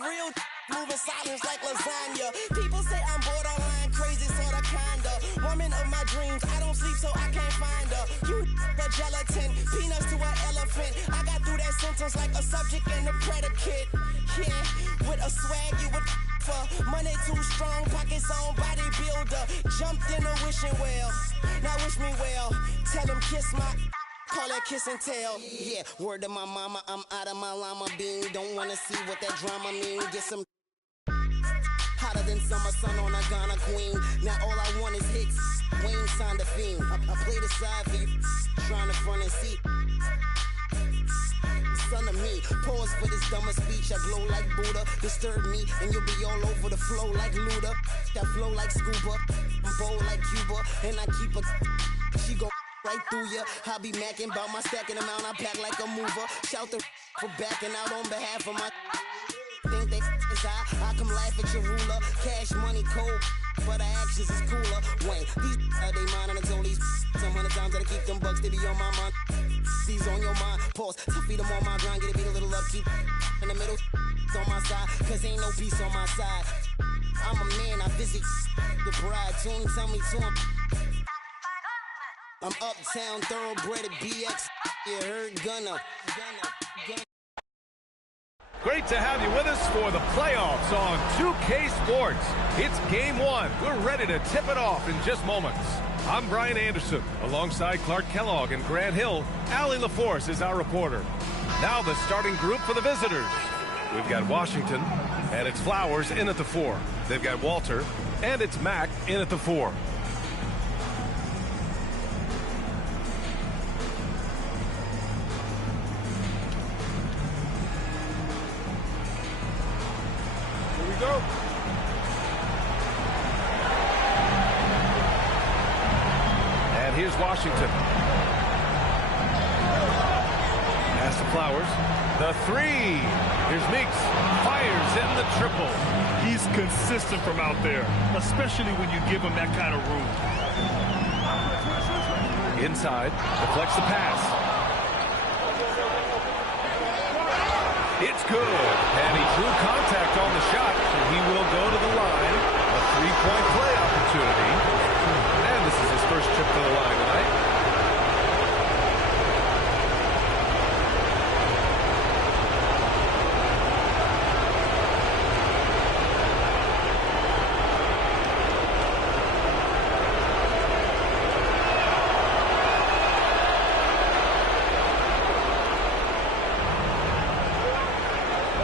Real moving silence like lasagna. People say I'm borderline crazy, sorta kinda. Woman of my dreams, I don't sleep so I can't find her. You the gelatin, peanuts to an elephant. I got through that sentence like a subject and a predicate. Yeah, with a swag you would for money too strong, pockets on bodybuilder. Jumped in a wishing well, now wish me well. Tell them kiss my. Call that kiss and tell. Yeah, word to my mama, I'm out of my llama bean. Don't wanna see what that drama mean. Get some hotter than summer sun on a Ghana queen. Now all I want is hits. Wayne signed the fiend. I play the side for you, trying to front and see. Son of me, pause for this dumber speech. I glow like Buddha, disturb me, and you'll be all over the flow like Luda. That flow like scuba, I'm bold like Cuba, and I keep a. She go. Right through ya, I be macking about my stacking amount. I pack like a mover. Shout the for backing out on behalf of my. Think they is I laugh at your ruler. Cash money cold, but the actions is cooler. Wayne, these they mind until these some 100 times that I keep them bucks, they be on my mind. These on your mind, pause, to feed them on my grind, get it beat a little upkeep in the middle on my side, cause ain't no peace on my side. I'm a man, I visit the bride, tune tell me to him. I'm uptown, thoroughbred at BX, you heard Gunna. Great to have you with us for the playoffs on 2K Sports. It's game one. We're ready to tip it off in just moments. I'm Brian Anderson, alongside Clark Kellogg and Grant Hill. Allie LaForce is our reporter. Now the starting group for the visitors. We've got Washington, and it's Flowers in at the 4. They've got Walter, and it's Mack in at the 4. Go. And here's Washington. Pass to Flowers. The 3. Here's Meeks. Fires in the triple. He's consistent from out there, especially when you give him that kind of room. Inside. Deflects the pass. It's good. And he drew contact on the shot, so he will go to the line. A 3-point play opportunity. And this is his first trip to the line tonight.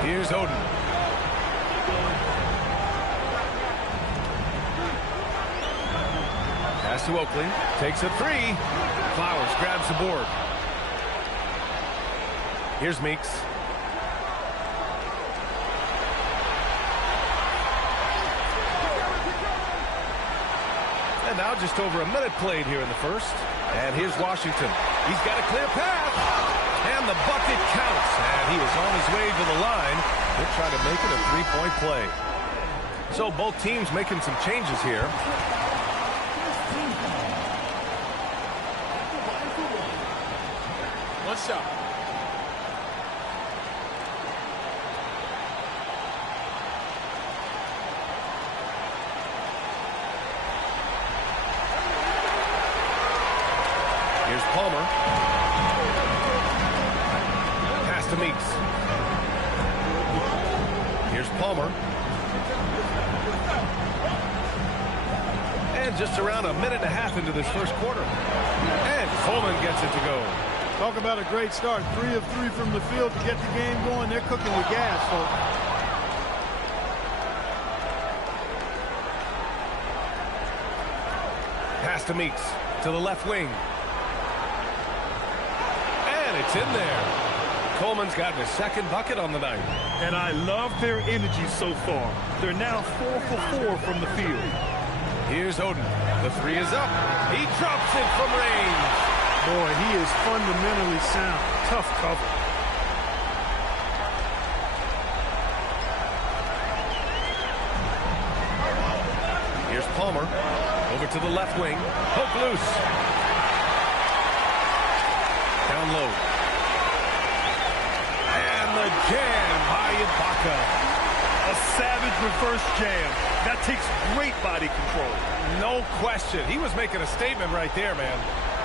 Here's Oden. Pass to Oakley. Takes a 3. Flowers grabs the board. Here's Meeks. And now just over a minute played here in the first. And here's Washington. He's got a clear path. And the bucket counts. And he is on his way to the line. They're trying to make it a 3-point play. So both teams making some changes here. One shot. Here's Palmer. Pass to Meeks. Here's Palmer. And just around a minute and a half into this first quarter. And Coleman gets it to go. Talk about a great start. 3 of 3 from the field to get the game going. They're cooking with gas, folks. Pass to Meeks. To the left wing. And it's in there. Coleman's gotten his second bucket on the night. And I love their energy so far. They're now 4 for 4 from the field. Here's Oden. The 3 is up. He drops it from range. Boy, he is fundamentally sound. Tough cover. Here's Palmer. Over to the left wing. Hook loose. Down low. And the jam by Ibaka. A savage reverse jam. That takes great body control. No question. He was making a statement right there, man.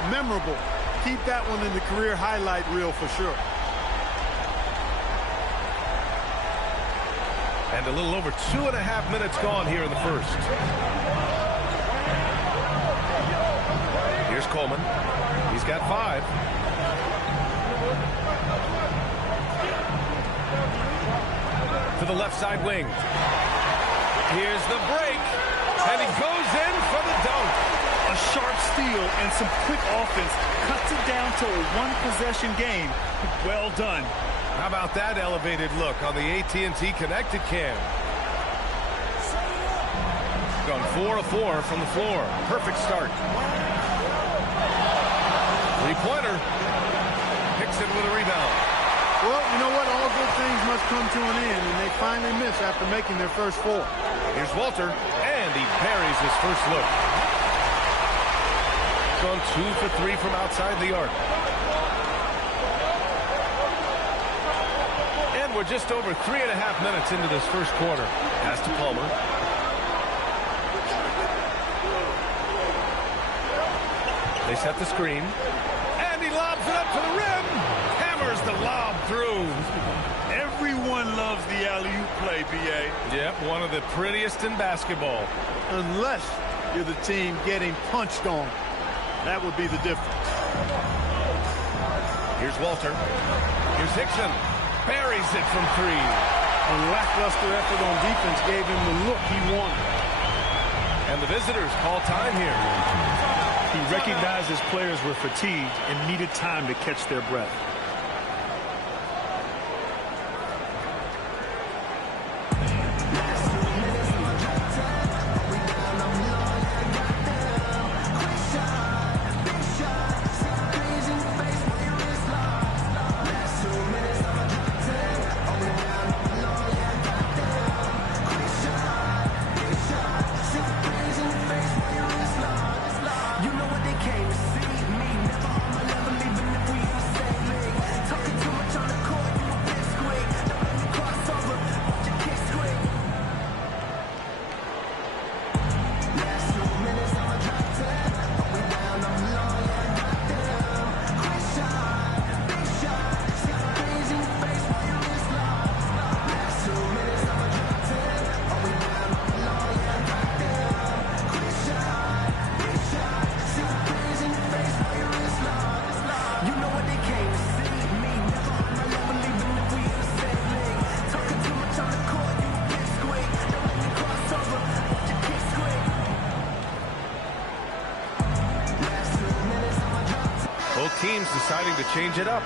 Memorable. Keep that one in the career highlight reel for sure. And a little over 2.5 minutes gone here in the first. Here's Coleman. He's got 5. To the left side wing. Here's the break. And he goes in for the dunk. A sharp steal and some quick offense cuts it down to a one-possession game. Well done. How about that elevated look on the AT&T Connected Cam? Gone 4 of 4 from the floor. Perfect start. Three-pointer. Picks it with a rebound. Well, you know what? All good things must come to an end, and they finally miss after making their first 4. Here's Walter, and he buries his first look. Gone 2 for 3 from outside the arc. And we're just over 3.5 minutes into this first quarter. Pass to Palmer. They set the screen. And he lobs it up to the rim. Hammers the lob through. Everyone loves the alley-oop play, B.A. Yep, one of the prettiest in basketball. Unless you're the team getting punched on. That would be the difference. Here's Walter. Here's Hickson. Buries it from 3. A lackluster effort on defense gave him the look he wanted. And the visitors call time here. He recognized his players were fatigued and needed time to catch their breath. Teams deciding to change it up.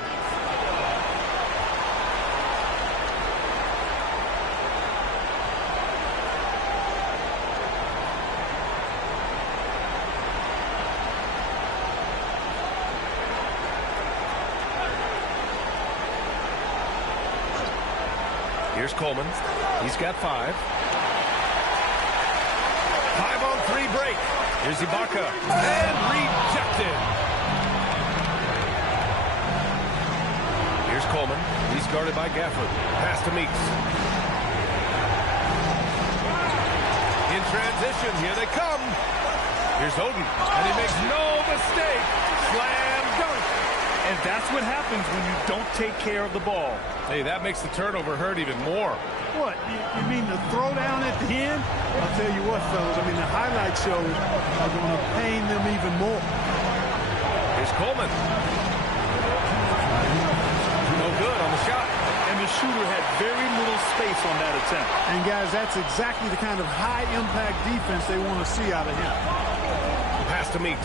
Here's Coleman. He's got 5. 5-on-3 break. Here's Ibaka. And rejected. Here's Coleman. He's guarded by Gafford. Pass to Meeks. In transition, here they come. Here's Oden, and he makes no mistake. Slam dunk. And that's what happens when you don't take care of the ball. Hey, that makes the turnover hurt even more. What? You mean the throwdown at the end? I'll tell you what, fellas. I mean, the highlight shows are going to pain them even more. Here's Coleman. Good on the shot. And the shooter had very little space on that attempt. And guys, that's exactly the kind of high impact defense they want to see out of him. Pass to Meeks.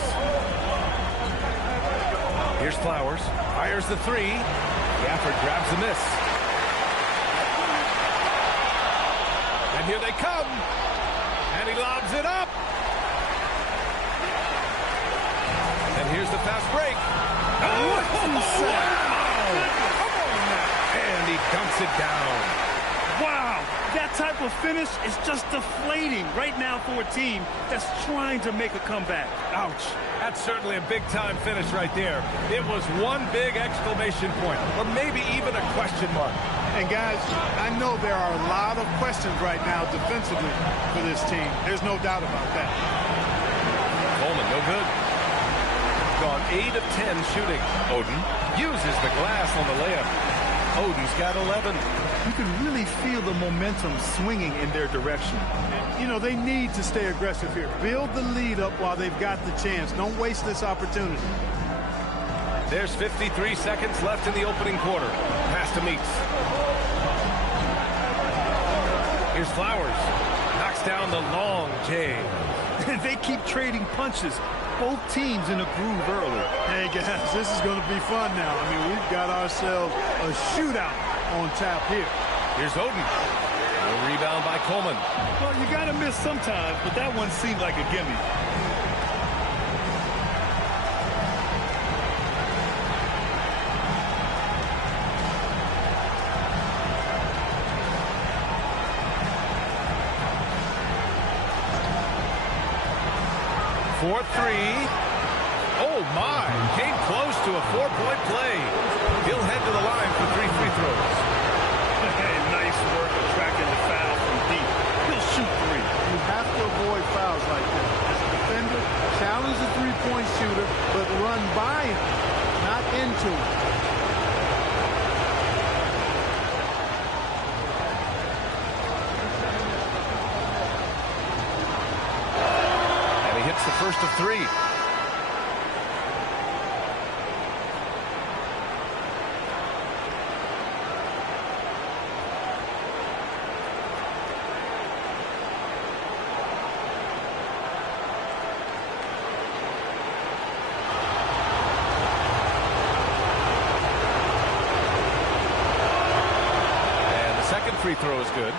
Here's Flowers. Fires the 3. Gafford grabs the miss. And here they come. And he lobs it up. And here's the fast break. Oh, what's inside? And he dunks it down. Wow, that type of finish is just deflating right now for a team that's trying to make a comeback. Ouch. That's certainly a big-time finish right there. It was one big exclamation point, or maybe even a question mark. And guys, I know there are a lot of questions right now defensively for this team. There's no doubt about that. Coleman, no good. Gone 8 of 10 shooting. Oden uses the glass on the layup. Oden's got 11. You can really feel the momentum swinging in their direction. You know, they need to stay aggressive here. Build the lead up while they've got the chance. Don't waste this opportunity. There's 53 seconds left in the opening quarter. Pass to Meeks. Here's Flowers. Knocks down the long J. They keep trading punches. Both teams in a groove early. Hey, guys, this is going to be fun now. I mean, we've got ourselves a shootout on tap here. Here's Oden. A rebound by Coleman. Well, you got to miss sometimes, but that one seemed like a gimme. for three. Oh, my. Came close to a 4-point play. He'll head to the line for 3 free throws. Hey, nice work attracting the foul from deep. He'll shoot 3. You have to avoid fouls like that. As a defender, challenge the three-point shooter, but run by him, not into him. And he hits the first of 3. Free throw is good.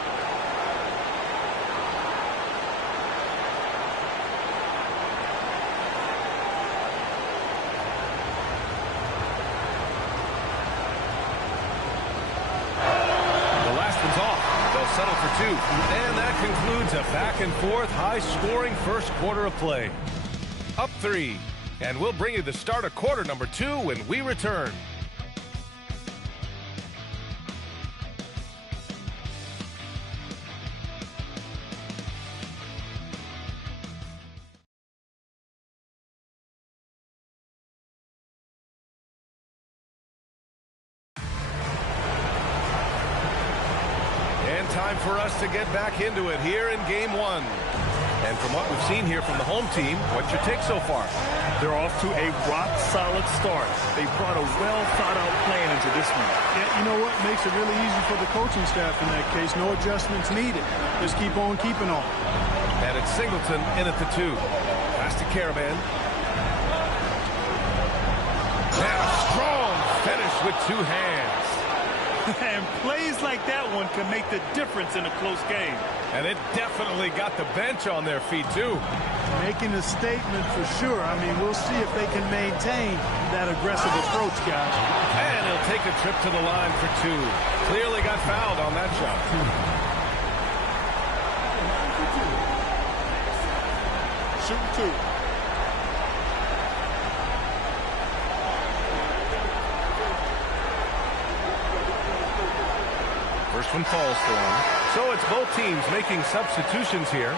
The last one's off. They'll settle for 2. And that concludes a back-and-forth, high-scoring first quarter of play. Up 3. And we'll bring you the start of quarter number 2 when we return. Time for us to get back into it here in game 1. And from what we've seen here from the home team, what's your take so far? They're off to a rock-solid start. They brought a well-thought-out plan into this one. Yeah, you know what? Makes it really easy for the coaching staff in that case. No adjustments needed. Just keep on keeping on. And it's Singleton in at the 2. Pass to Caravan. And a strong finish with 2 hands. And plays like that one can make the difference in a close game. And it definitely got the bench on their feet, too. Making a statement for sure. I mean, we'll see if they can maintain that aggressive approach, guys. And he'll take a trip to the line for 2. Clearly got fouled on that shot. Shoot 2. First one falls for him. So it's both teams making substitutions here.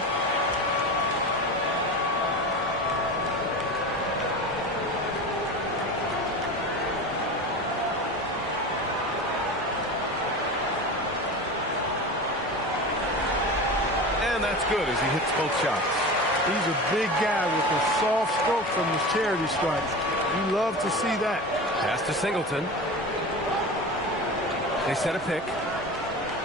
And that's good as he hits both shots. He's a big guy with a soft stroke from his charity stripes. You love to see that. Pass to Singleton. They set a pick.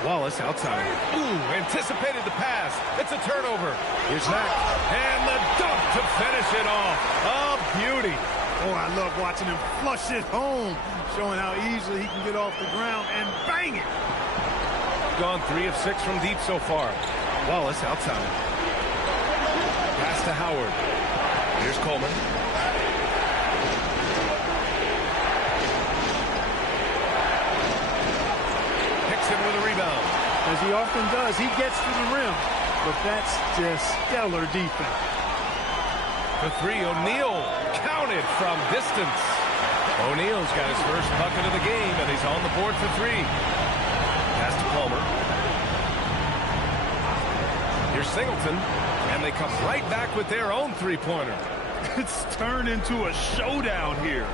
Wallace outside. Ooh, anticipated the pass. It's a turnover. Here's Mack. And the dunk to finish it off. A beauty. Oh, I love watching him flush it home, showing how easily he can get off the ground and bang it. Gone 3 of 6 from deep so far. Wallace outside. Pass to Howard. Here's Coleman. With a rebound. As he often does, he gets to the rim, but that's just stellar defense. The 3, O'Neal counted from distance. O'Neal's got his first bucket of the game, and he's on the board for 3. Pass to Palmer. Here's Singleton, and they come right back with their own 3-pointer. It's turned into a showdown here.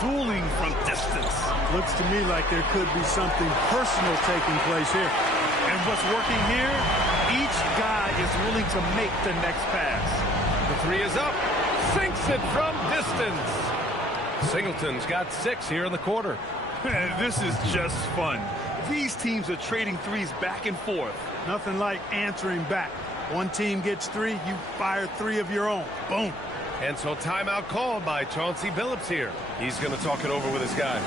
Dueling from distance. Looks to me like there could be something personal taking place here. And what's working here, each guy is willing to make the next pass. The 3 is up. Sinks it from distance. Singleton's got 6 here in the quarter. This is just fun. These teams are trading threes back and forth. Nothing like answering back. One team gets 3, you fire 3 of your own. Boom. And so timeout called by Chauncey Billups here. He's going to talk it over with his guys.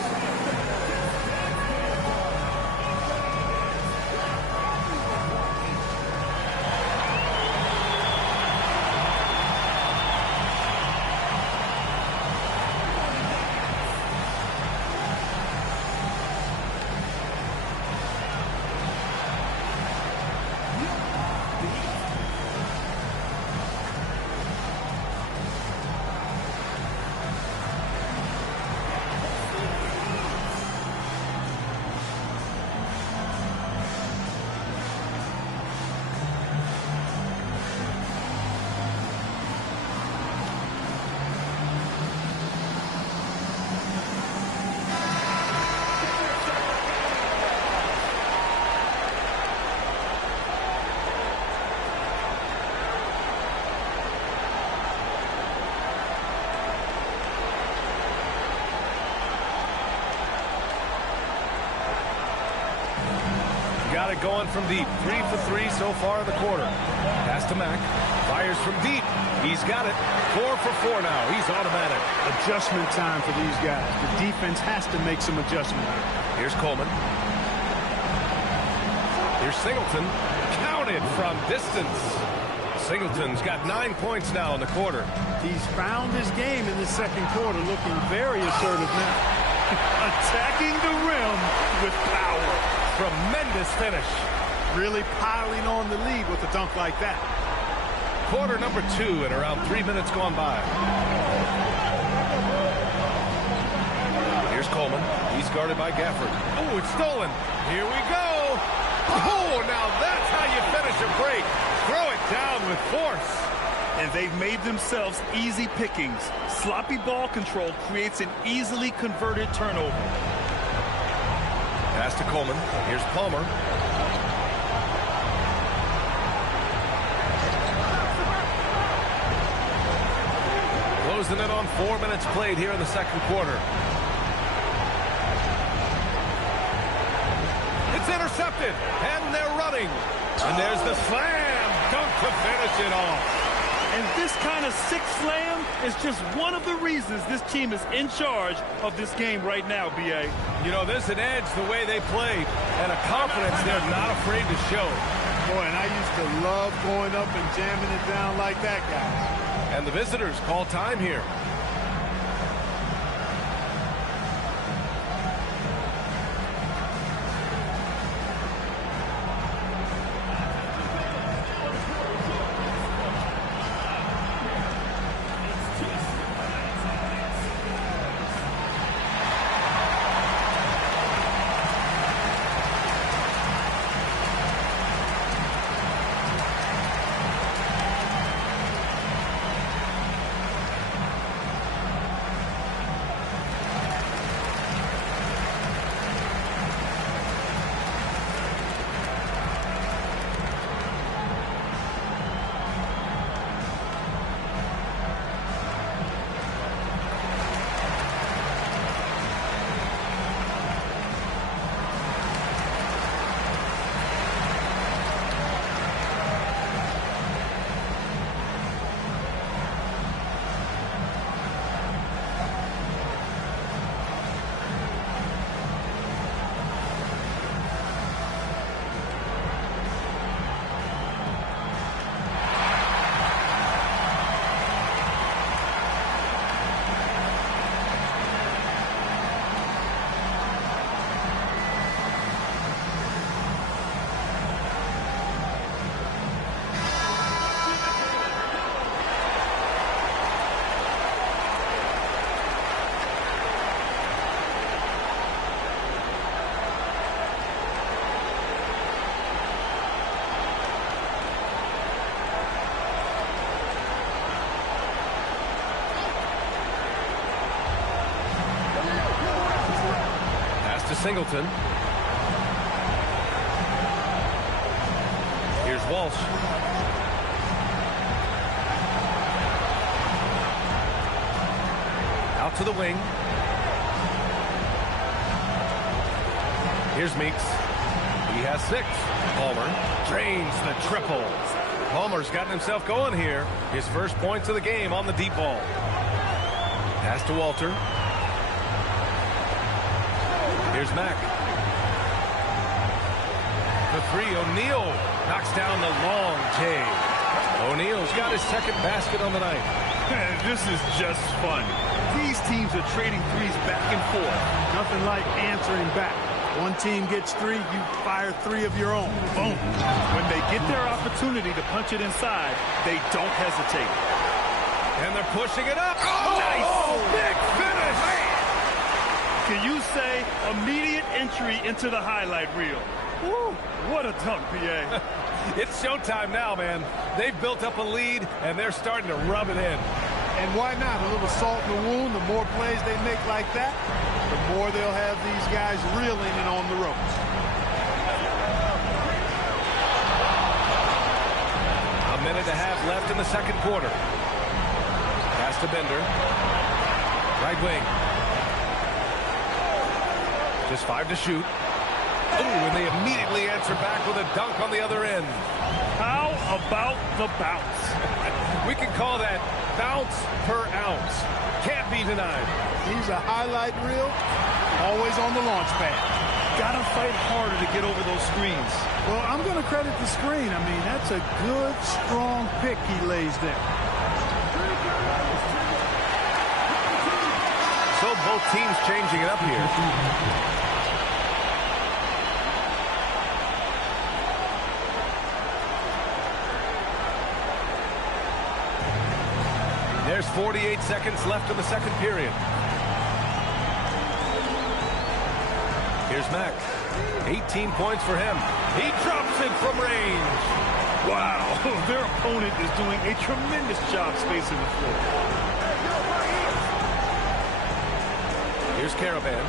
got it going from deep. 3 for 3 so far in the quarter. Pass to Mack. Fires from deep. He's got it. 4 for 4 now. He's automatic. Adjustment time for these guys. The defense has to make some adjustment. Here's Coleman. Here's Singleton. Counted from distance. Singleton's got 9 points now in the quarter. He's found his game in the second quarter, looking very assertive now. Attacking the rim with power. Tremendous finish. Really piling on the lead with a dunk like that. Quarter number 2 and around 3 minutes gone by. Here's Coleman. He's guarded by Gafford. Oh, it's stolen. Here we go. Oh, now that's how you finish a break. Throw it down with force. And they've made themselves easy pickings. Sloppy ball control creates an easily converted turnover. Pass to Coleman. Here's Palmer. Closing in on 4 minutes played here in the second quarter. It's intercepted, and they're running. And there's the slam dunk to finish it off. And this kind of sick slam is just one of the reasons this team is in charge of this game right now, B.A. You know, there's an edge the way they played and a confidence they're not afraid to show. Boy, and I used to love going up and jamming it down like that, guys. And the visitors call time here. Singleton. Here's Walsh. Out to the wing. Here's Meeks. He has 6. Palmer drains the triple. Palmer's gotten himself going here. His first points of the game on the deep ball. Pass to Walter. Here's Mack. The 3, O'Neal knocks down the long J. O'Neal's got his second basket on the night. This is just fun. These teams are trading threes back and forth. Nothing like answering back. One team gets 3, you fire 3 of your own. Boom. When they get their opportunity to punch it inside, they don't hesitate. And they're pushing it up. Oh, nice. Big finish. Man. Can you say immediate entry into the highlight reel? Woo, what a dunk, B.A. It's showtime now, man. They've built up a lead, and they're starting to rub it in. And why not? A little salt in the wound. The more plays they make like that, the more they'll have these guys reeling and on the ropes. A minute and a half left in the second quarter. Pass to Bender. Right wing. Just 5 to shoot. Ooh, and they immediately answer back with a dunk on the other end. How about the bounce? We can call that bounce per ounce. Can't be denied. He's a highlight reel, always on the launch pad. Gotta fight harder to get over those screens. Well, I'm going to credit the screen. I mean, that's a good, strong pick he lays there. So both teams changing it up here. There's 48 seconds left in the second period. Here's Mack. 18 points for him. He drops it from range. Wow, their opponent is doing a tremendous job spacing the floor. Here's Caravan.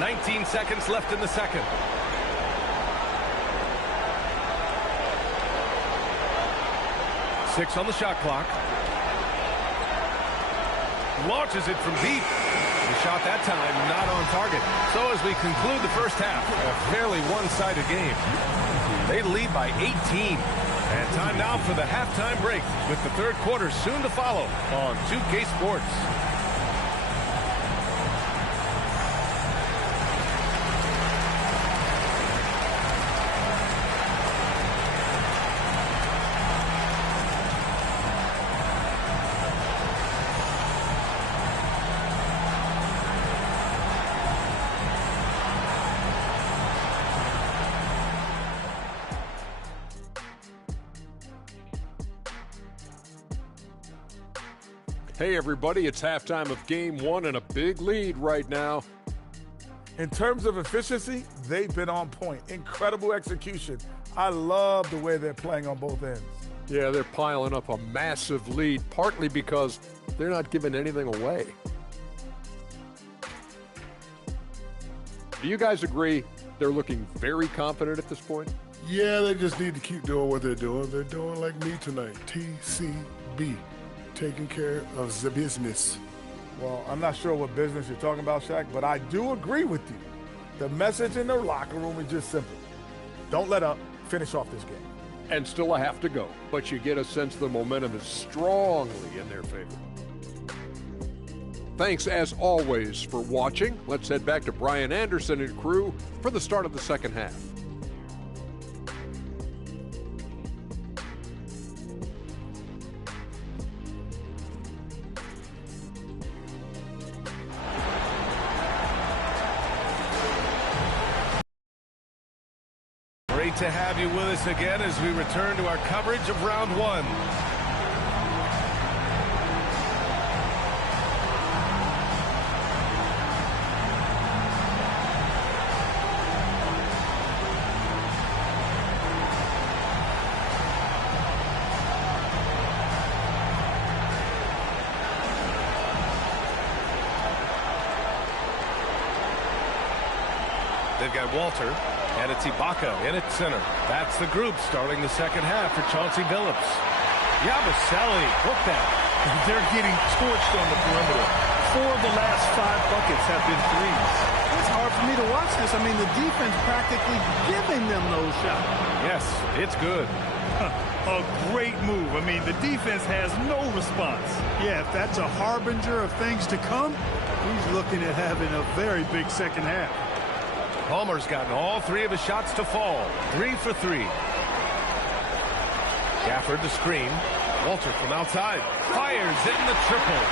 19 seconds left in the second. Six on the shot clock. Launches it from deep. The shot that time not on target. So as we conclude the first half, a fairly one-sided game. They lead by 18. And time now for the halftime break with the third quarter soon to follow on 2K Sports. Hey, everybody, it's halftime of game one and a big lead right now. In terms of efficiency, they've been on point. Incredible execution. I love the way they're playing on both ends. Yeah, they're piling up a massive lead, partly because they're not giving anything away. Do you guys agree they're looking very confident at this point? Yeah, they just need to keep doing what they're doing. They're doing like me tonight, TCB. Taking care of the business. Well, I'm not sure what business you're talking about, Shaq, but I do agree with you. The message in the locker room is just simple. Don't let up. Finish off this game. And still a half to go, but you get a sense the momentum is strongly in their favor. Thanks, as always, for watching. Let's head back to Brian Anderson and crew for the start of the second half. Great to have you with us again as we return to our coverage of round one. They've got Walter, and it's Ibaka in at center. That's the group starting the second half for Chauncey Billups. Yabusele, look that. They're getting torched on the perimeter. 4 of the last 5 buckets have been threes. It's hard for me to watch this. I mean, the defense practically giving them those shots. Yes, it's good. A great move. I mean, the defense has no response. Yeah, if that's a harbinger of things to come, he's looking at having a very big second half. Palmer's gotten all 3 of his shots to fall. 3 for 3. Gafford the screen. Walter from outside. Fires in the triple.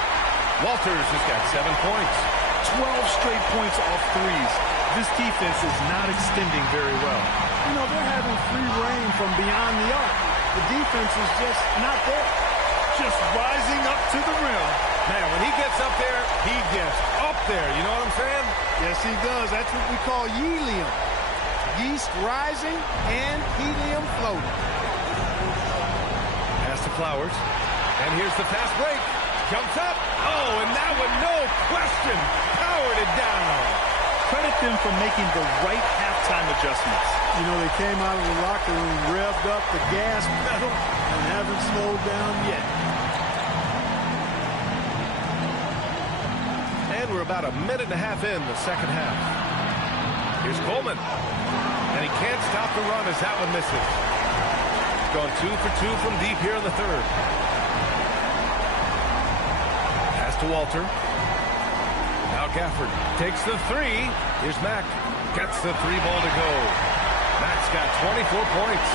Walters has got 7 points. 12 straight points off threes. This defense is not extending very well. You know, they're having free reign from beyond the arc. The defense is just not there. Just rising up to the rim. Man, when he gets up there, he gets up there. You know what I'm saying? Yes, he does. That's what we call helium. Yeast rising and helium floating. Pass to Flowers. And here's the fast break. Jumps up. Oh, and that one, no question, powered it down. Credit them for making the right halftime adjustments. You know, they came out of the locker room, revved up the gas pedal, and haven't slowed down yet. And we're about about a minute and a half in the second half. Here's Coleman. And he can't stop the run as that one misses. Gone 2 for 2 from deep here in the third. Pass to Walter. Now Gafford takes the three. Here's Mack. Gets the three ball to go. Mack's got 24 points.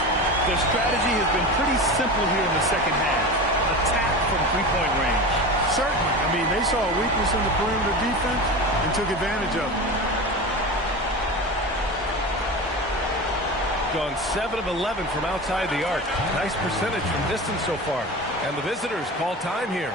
Their strategy has been pretty simple here in the second half. Attack from three-point range. Certainly. I mean, they saw a weakness in the perimeter defense and took advantage of it. Gone 7 of 11 from outside the arc. Nice percentage from distance so far. And the visitors call time here.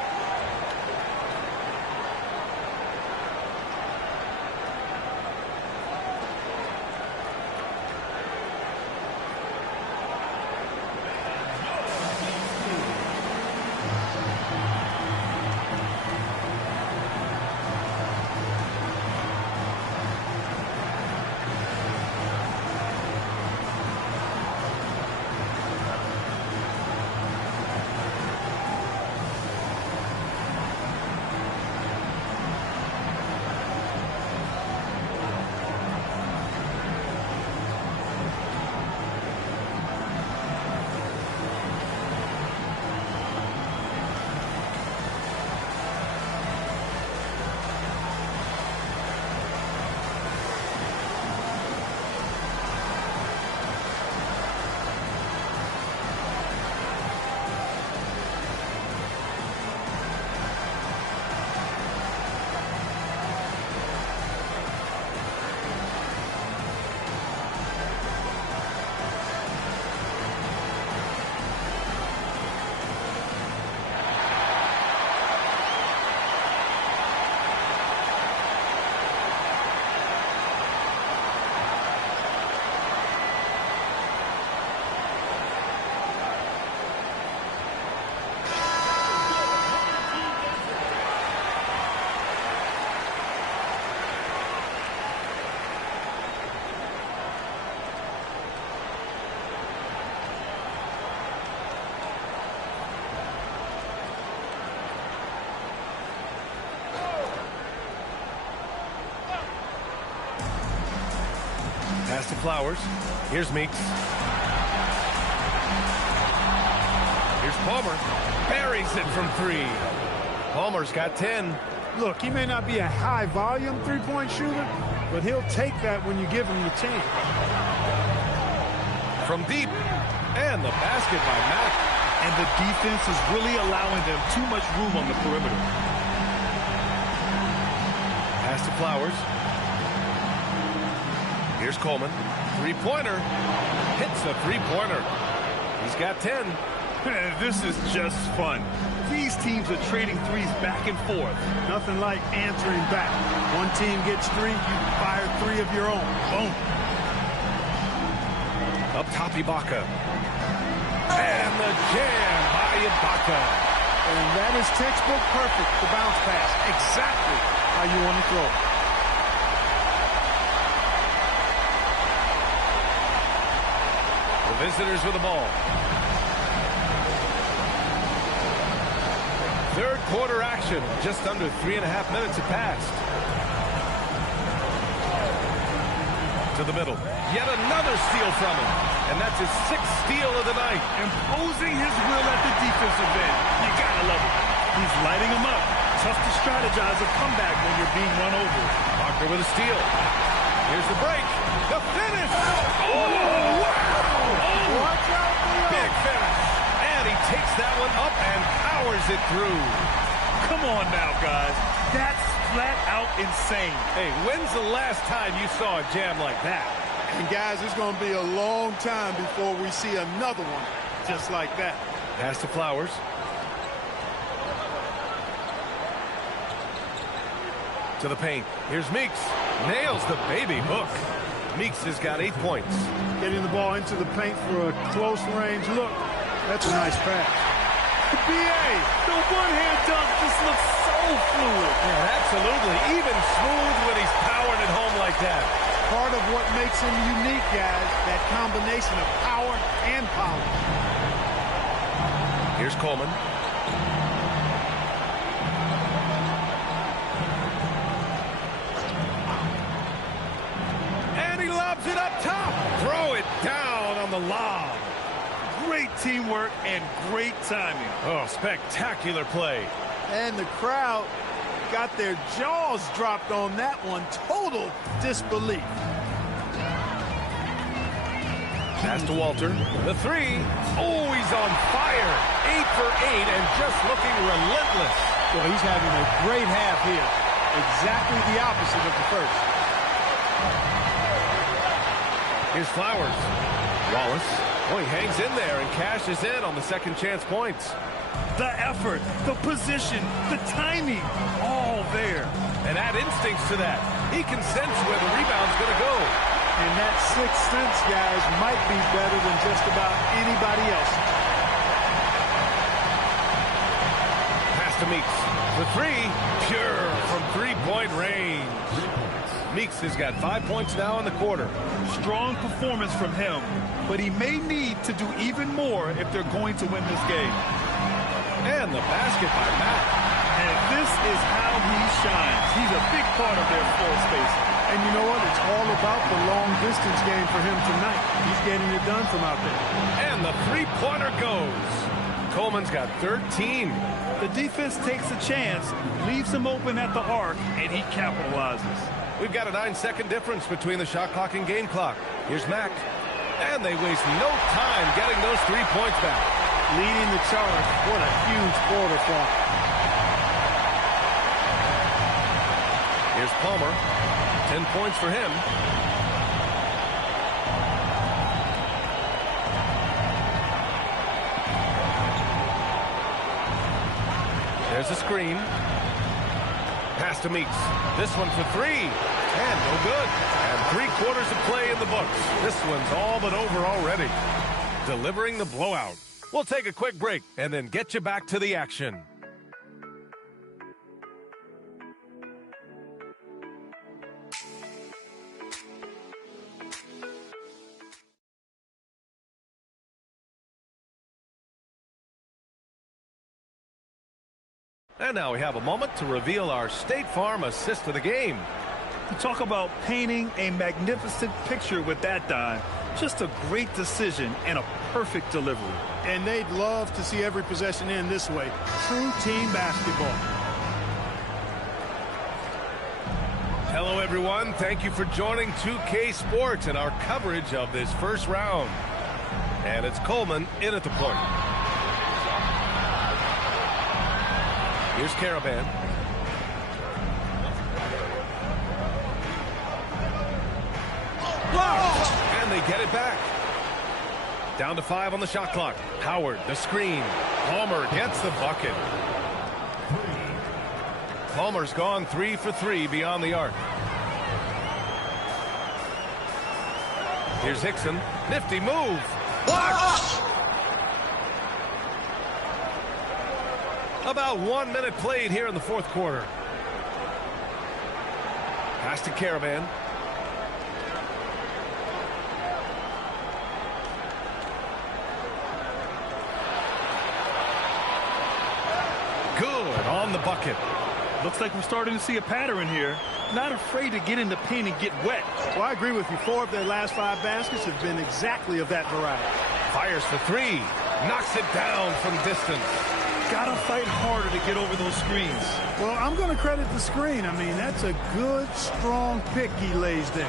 Pass to Flowers. Here's Meeks. Here's Palmer. Buries it from three. Palmer's got 10. Look, he may not be a high-volume three-point shooter, but he'll take that when you give him the chance. From deep. And the basket by Mack. And the defense is really allowing them too much room on the perimeter. Pass to Flowers. Here's Coleman. Three-pointer. Hits a three-pointer. He's got 10. This is just fun. These teams are trading threes back and forth. Nothing like answering back. One team gets three, you fire three of your own. Boom. Up top, Ibaka. And the jam by Ibaka. And that is textbook perfect, the bounce pass. Exactly how you want to throw it. The visitors with the ball. Third quarter action. Just under 3.5 minutes have passed. To the middle. Yet another steal from him. And that's his 6th steal of the night. Imposing his will at the defensive end. You gotta love it. He's lighting them up. Tough to strategize a comeback when you're being run over. Walker with a steal. Here's the break. The finish. Oh, wow. Watch out, Leo. Big finish. And he takes that one up and powers it through. Come on now, guys. That's flat out insane. Hey, when's the last time you saw a jam like that? And guys, it's going to be a long time before we see another one just like that. Pass to Flowers. To the paint. Here's Meeks. Nails the baby hook. Meeks has got 8 points. Getting the ball into the paint for a close range look. That's a nice pass. B.A., the one-hand dunk just looks so fluid. Yeah, absolutely. Even smooth when he's powering it home like that. Part of what makes him unique, guys, that combination of power and power. Here's Coleman. Lobs it up top. Throw it down on the lob. Great teamwork and great timing. Oh, spectacular play. And the crowd got their jaws dropped on that one. Total disbelief. Pass to Walter. The three. Oh, he's on fire. 8 for 8 and just looking relentless. Well, he's having a great half here. Exactly the opposite of the first. Here's Flowers. Wallace. Oh, he hangs in there and cashes in on the second chance points. The effort, the position, the timing, all there. And add instincts to that. He can sense where the rebound's going to go. And that sixth sense, guys, might be better than just about anybody else. Pass to Meeks. The three, pure from three-point range. Meeks has got 5 points now in the quarter. Strong performance from him, but he may need to do even more if they're going to win this game. And the basket by Matt. And this is how he shines. He's a big part of their floor space. And you know what? It's all about the long-distance game for him tonight. He's getting it done from out there. And the three-pointer goes. Coleman's got 13. The defense takes a chance, leaves him open at the arc, and he capitalizes. We've got a 9-second difference between the shot clock and game clock. Here's Mack. And they waste no time getting those 3 points back. Leading the charge. What a huge quarter for him. Here's Palmer. 10 points for him. There's a screen. Pass to Meeks. This one for three. And no good. And 3 quarters of play in the books. This one's all but over already. Delivering the blowout. We'll take a quick break and then get you back to the action. And now we have a moment to reveal our State Farm assist of the game. You talk about painting a magnificent picture with that dime. Just a great decision and a perfect delivery. And they'd love to see every possession end this way. True team basketball. Hello, everyone. Thank you for joining 2K Sports and our coverage of this first round. And it's Coleman in at the point. Here's Caravan. Blocked! And they get it back. Down to 5 on the shot clock. Howard, the screen. Palmer gets the bucket. Palmer's gone 3 for 3 beyond the arc. Here's Hickson. Nifty move. Blocked! About 1 minute played here in the fourth quarter. Pass to Caravan. Good on the bucket. Looks like we're starting to see a pattern here. Not afraid to get in the paint and get wet. Well, I agree with you. 4 of their last 5 baskets have been exactly of that variety. Fires for 3. Knocks it down from distance. Gotta fight harder to get over those screens. Well, I'm going to credit the screen. I mean, that's a good, strong pick he lays there.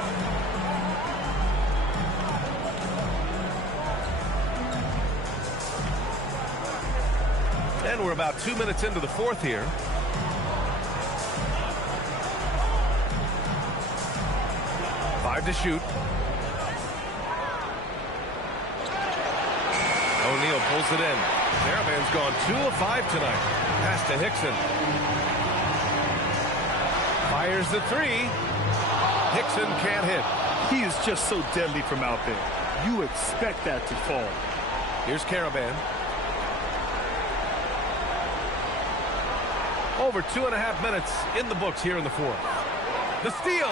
And we're about 2 minutes into the fourth here. Five to shoot. O'Neal pulls it in. Caravan's gone 2 of 5 tonight. Pass to Hickson. Fires the 3. Hickson can't hit. He is just so deadly from out there. You expect that to fall. Here's Caravan. Over 2.5 minutes in the books here in the fourth. The steal.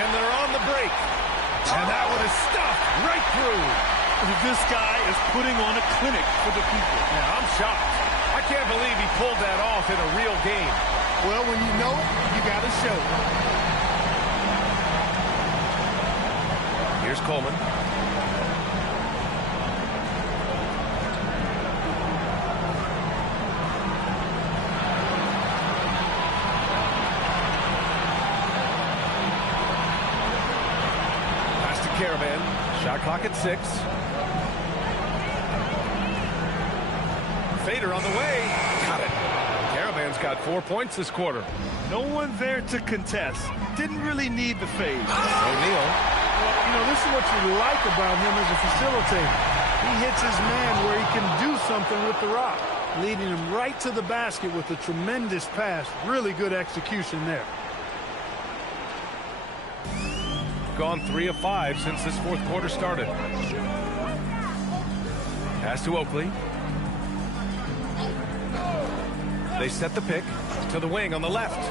And they're on the break. And that one is stuffed right through. This guy is putting on a clinic for the people. Yeah, I'm shocked. I can't believe he pulled that off in a real game. Well, when you know it, you got to show it. Here's Here's Coleman. Pass to Caravan. Shot clock at 6. Fader on the way. Got it. Caravan's got 4 points this quarter. No one there to contest. Didn't really need the fade. O'Neal. You know, this is what you like about him as a facilitator. He hits his man where he can do something with the rock, leading him right to the basket with a tremendous pass. Really good execution there. Gone 3 of 5 since this fourth quarter started. Pass to Oakley. They set the pick to the wing on the left.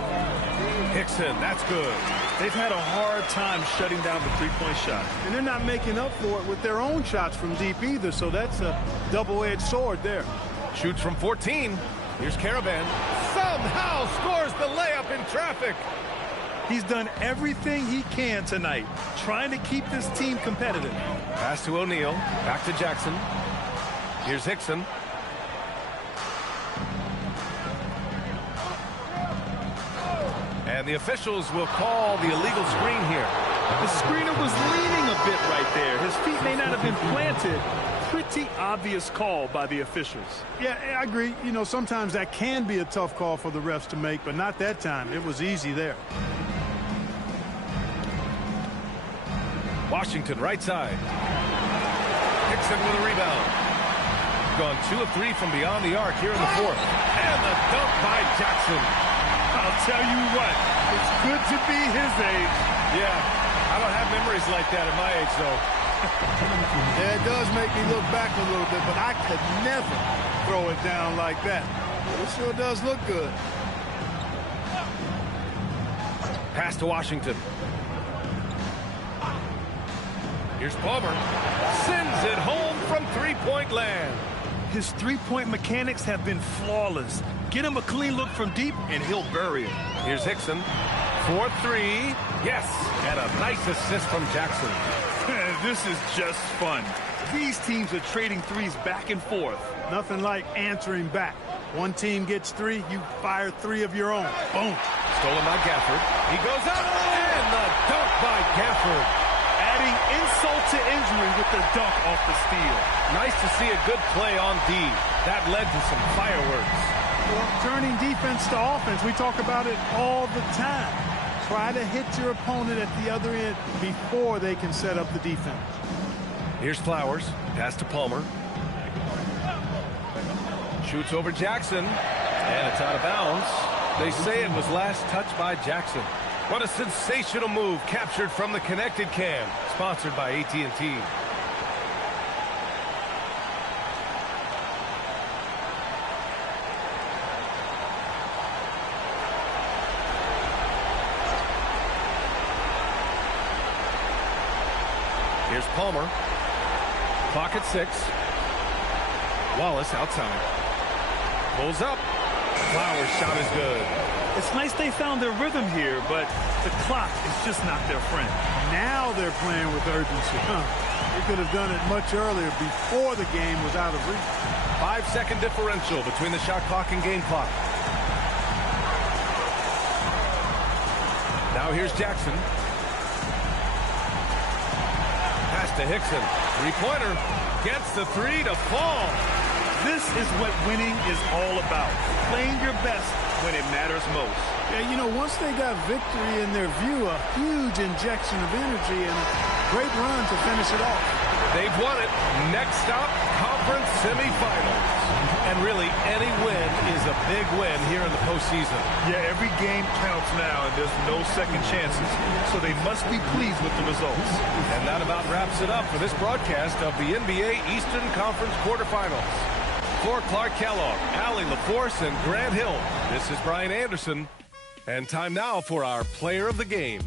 Hickson, that's good. They've had a hard time shutting down the three-point shot. And they're not making up for it with their own shots from deep either, so that's a double-edged sword there. Shoots from 14. Here's Caravan. Somehow scores the layup in traffic. He's done everything he can tonight, trying to keep this team competitive. Pass to O'Neal. Back to Jackson. Here's Hickson. And the officials will call the illegal screen here. The screener was leaning a bit right there. His feet may not have been planted. Pretty obvious call by the officials. Yeah, I agree. You know, sometimes that can be a tough call for the refs to make, but not that time. It was easy there. Washington, right side. Hickson with a rebound. Gone 2 of 3 from beyond the arc here in the fourth. And the dunk by Jackson. I'll tell you what, it's good to be his age. Yeah, I don't have memories like that at my age, though. Yeah, it does make me look back a little bit, but I could never throw it down like that. It sure does look good. Pass to Washington. Here's Palmer. Sends it home from three-point land. His three-point mechanics have been flawless. Get him a clean look from deep, and he'll bury it. Here's Hickson. 4-3. Yes, and a nice assist from Jackson. This is just fun. These teams are trading threes back and forth. Nothing like answering back. One team gets 3, you fire 3 of your own. Boom. Stolen by Gafford. He goes up, and the dunk by Gafford. Adding insult to injury with the dunk off the steal. Nice to see a good play on D. That led to some fireworks. Well, turning defense to offense, we talk about it all the time. Try to hit your opponent at the other end before they can set up the defense. Here's Flowers. Pass to Palmer. Shoots over Jackson. And it's out of bounds. They say it was last touched by Jackson. What a sensational move captured from the connected cam. Sponsored by AT&T. Here's Palmer. Clock at 6. Wallace outside. Pulls up. Flowers shot is good. It's nice they found their rhythm here, but the clock is just not their friend. Now they're playing with urgency. They could have done it much earlier before the game was out of reach. 5-second differential between the shot clock and game clock. Now here's Jackson. Pass to Hickson. Three-pointer. Gets the 3 to fall. This is what winning is all about. Playing your best when it matters most. Yeah, you know, once they got victory in their view, a huge injection of energy and a great run to finish it off. They've won it. Next stop, conference semifinals. And really, any win is a big win here in the postseason. Yeah, every game counts now, and there's no second chances. So they must be pleased with the results. And that about wraps it up for this broadcast of the NBA Eastern Conference quarterfinals. For Clark Kellogg, Allie LaForce, and Grant Hill, this is Brian Anderson. And time now for our player of the game.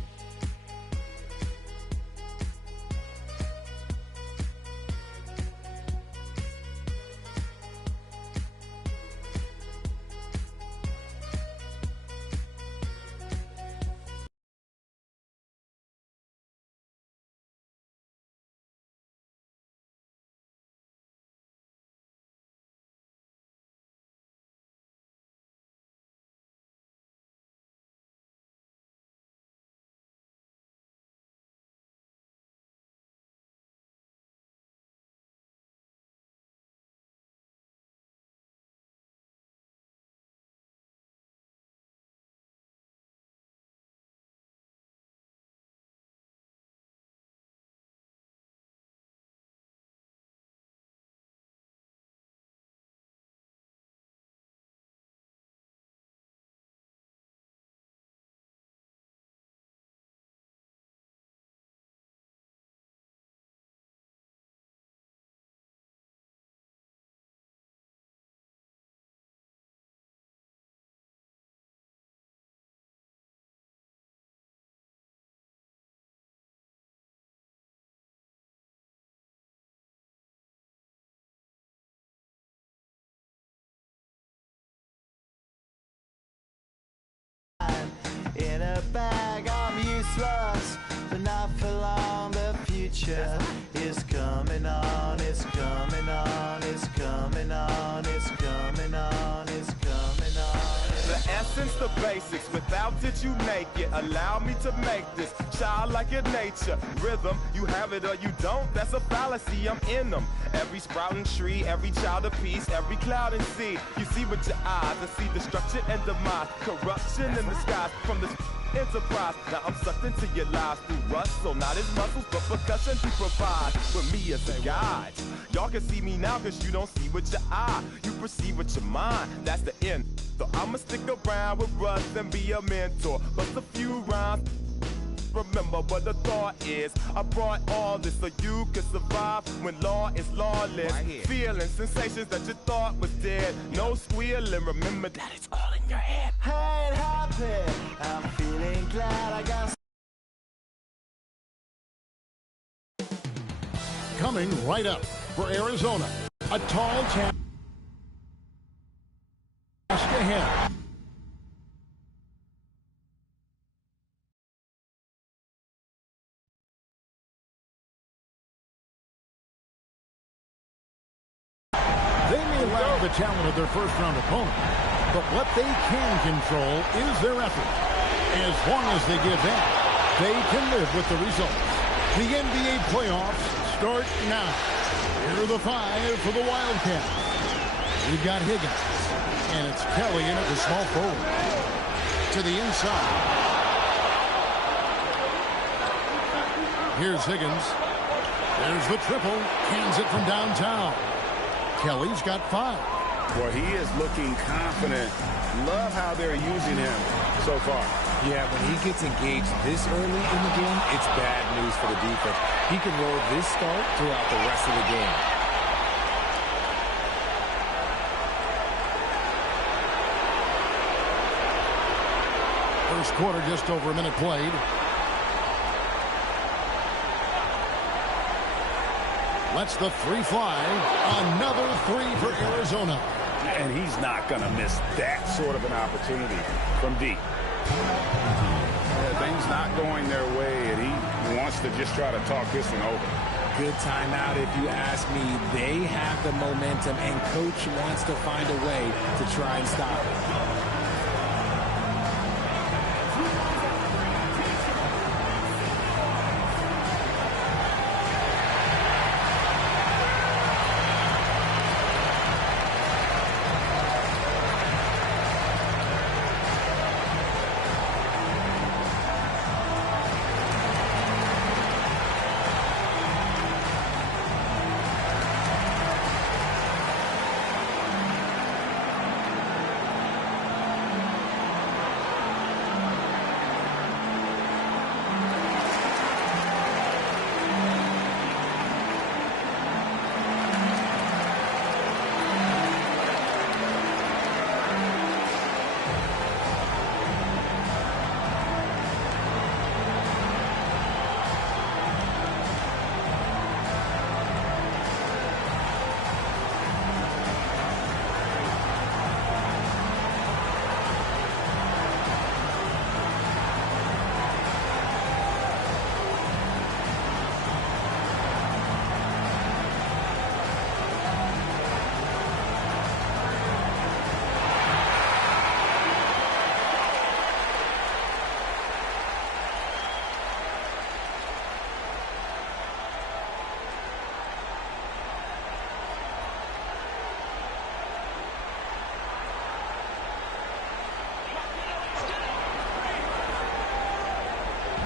but not for long. The future is coming on, it's coming on, it's coming on, it's coming on, it's coming on. The essence, the basics, without it you make it. Allow me to make this childlike in nature. Rhythm, you have it or you don't, that's a fallacy, I'm in them. Every sprouting tree, every child of peace, every cloud and sea. You see with your eyes, I see destruction and demise. Corruption in the skies from this enterprise. Now I'm sucked into your lives through rust, so not as muscles, but percussion to provide with me as a guide. Y'all can see me now cause you don't see with your eye. You perceive with your mind, that's the end. So I'ma stick around with Russ and be a mentor. Bust a few rhymes. Remember what the thought is. I brought all this so you can survive when law is lawless. Feeling sensations that you thought was dead. No squealing, remember that it's all in your head. Hey, it happened. I'm feeling glad I got. Coming right up for Arizona, a tall task ahead. They may lack the talent of their first-round opponent, but what they can control is their effort. As long as they give that, they can live with the results. The NBA playoffs start now. Here are the 5 for the Wildcats. We've got Higgins, and it's Kelly in at the small forward. To the inside. Here's Higgins. There's the triple. Cans it from downtown. Kelly's got 5. Well, he is looking confident. Love how they're using him so far. Yeah, when he gets engaged this early in the game, it's bad news for the defense. He can roll this start throughout the rest of the game. First quarter, just over a minute played. Lets the 3 fly. Another 3 for Arizona. And he's not going to miss that sort of an opportunity from deep. Things not going their way, and he wants to just try to talk this one over. Good timeout if you ask me. They have the momentum, and coach wants to find a way to try and stop it.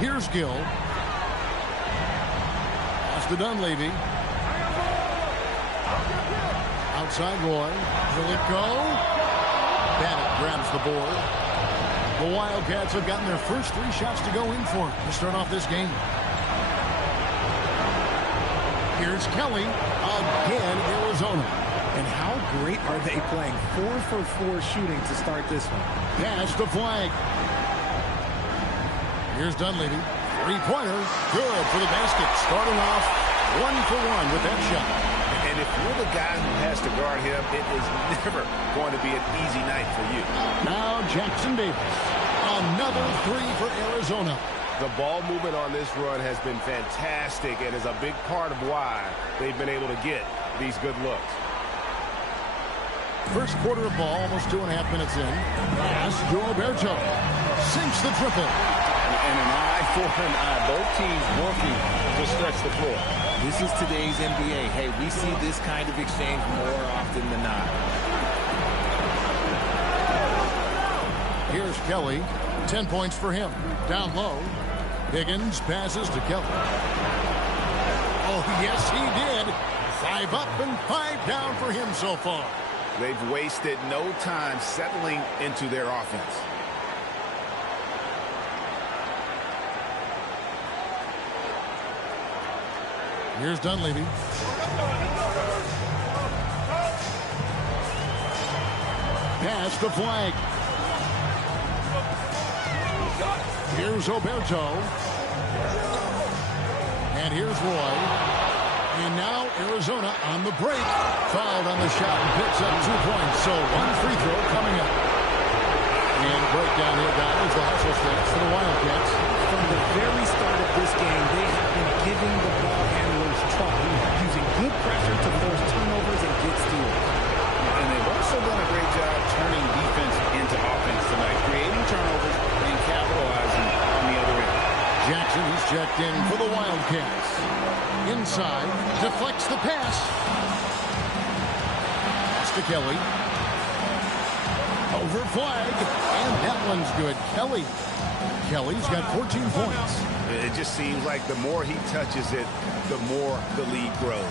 Here's Gill. Pass to Dunleavy. Outside Roy. Will it go? Bennett grabs the board. The Wildcats have gotten their first 3 shots to go in for to start off this game. Here's Kelly. Again, Arizona. And how great are they playing? 4 for 4 shooting to start this one. Pass to Flag. Here's Dunleavy. 3-pointer. Good for the basket. Starting off 1 for 1 with that shot. And if you're the guy who has to guard him, it is never going to be an easy night for you. Now Jackson Davis. Another 3 for Arizona. The ball movement on this run has been fantastic and is a big part of why they've been able to get these good looks. First quarter of ball, almost 2.5 minutes in. Pass to Roberto. Sinks the triple. And an eye for an eye. Both teams working to stretch the floor. This is today's NBA. Hey, we see this kind of exchange more often than not. Here's Kelly. 10 points for him. Down low. Higgins passes to Kelly. Oh, yes, he did. 5 up and 5 down for him so far. They've wasted no time settling into their offense. Here's Dunleavy. Pass to Flag. Here's Oberto. And here's Roy. And now Arizona on the break. Fouled on the shot and picks up 2 points. So 1 free throw coming up. And breakdown here, guys. The hustle stats for the Wildcats. From the very start of this game, they have been giving the ball handlers trouble, using good pressure to force turnovers and get steals. And they've also done a great job turning defense into offense tonight, creating turnovers and capitalizing on the other end. Jackson, he's checked in for the Wildcats. Inside, deflects the pass. Pass to Kelly. Over Flag, and that one's good. Kelly's got 14 points. It just seems like the more he touches it, the more the lead grows.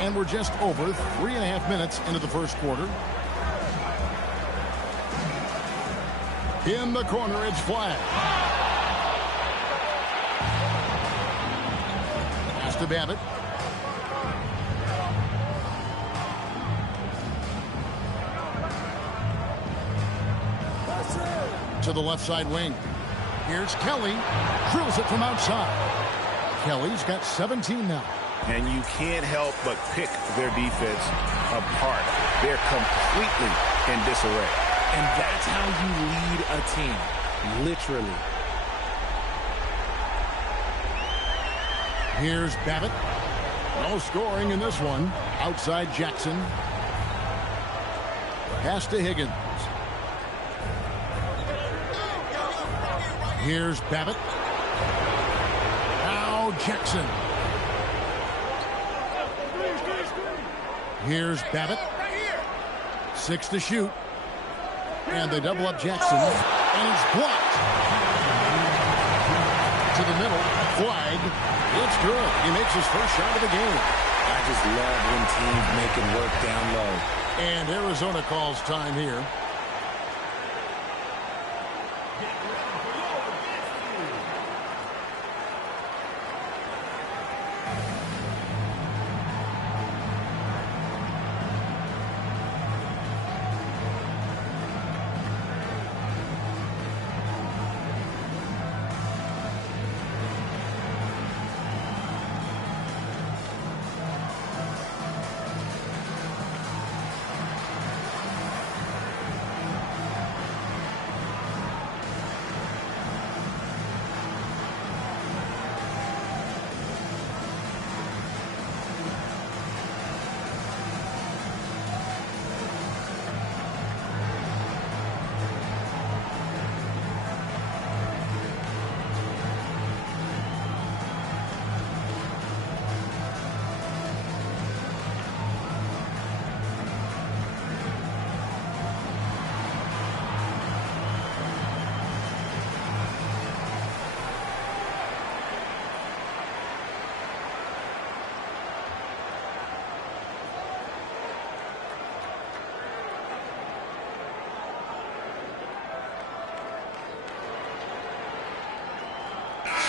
And we're just over 3.5 minutes into the first quarter. In the corner, it's Flag. Pass to Babbitt. To the left side wing. Here's Kelly. Drills it from outside. Kelly's got 17 now. And you can't help but pick their defense apart. They're completely in disarray. And that's how you lead a team, literally. Here's Babbitt. No scoring in this one. Outside Jackson. Pass to Higgins. Here's Babbitt. Now Jackson. Here's Babbitt. 6 to shoot. And they double up Jackson. And it's blocked. To the middle. Flag. It's good. He makes his first shot of the game. I just love when teams make it work down low. And Arizona calls time here.